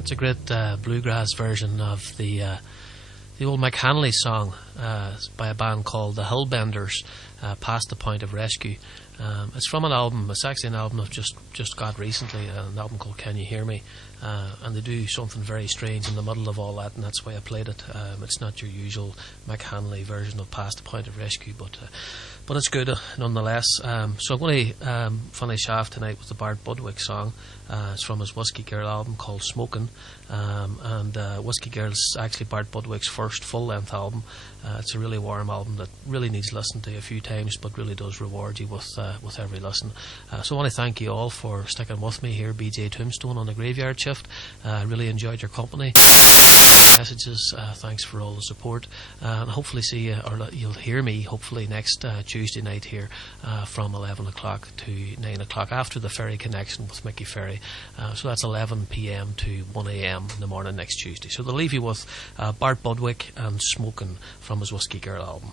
It's a great bluegrass version of the old Mike Hanley song by a band called the Hillbenders, Past the Point of Rescue. It's from an album. It's actually an album I've just got recently, an album called Can You Hear Me? And they do something very strange in the middle of all that, and that's why I played it. It's not your usual Mike Hanley version of Past the Point of Rescue, but it's good nonetheless. So I'm going to finish off tonight with the Bart Budwick song. It's from his Whiskey Girl album called Smokin', and Whiskey Girl is actually Bart Budwick's first full-length album. It's a really warm album that really needs listened to a few times, but really does reward you with every listen. So I want to thank you all for sticking with me here, BJ Tombstone, on the Graveyard Shift. I really enjoyed your company. Messages, thanks for all the support, and hopefully see you, or you'll hear me hopefully next Tuesday night here from 11 o'clock to 9 o'clock after the Ferry Connection with Mickey Ferry. So that's 11 p.m. to 1 a.m. in the morning next Tuesday. So they'll leave you with Bart Budwick and Smokin' from his Whiskey Girl album.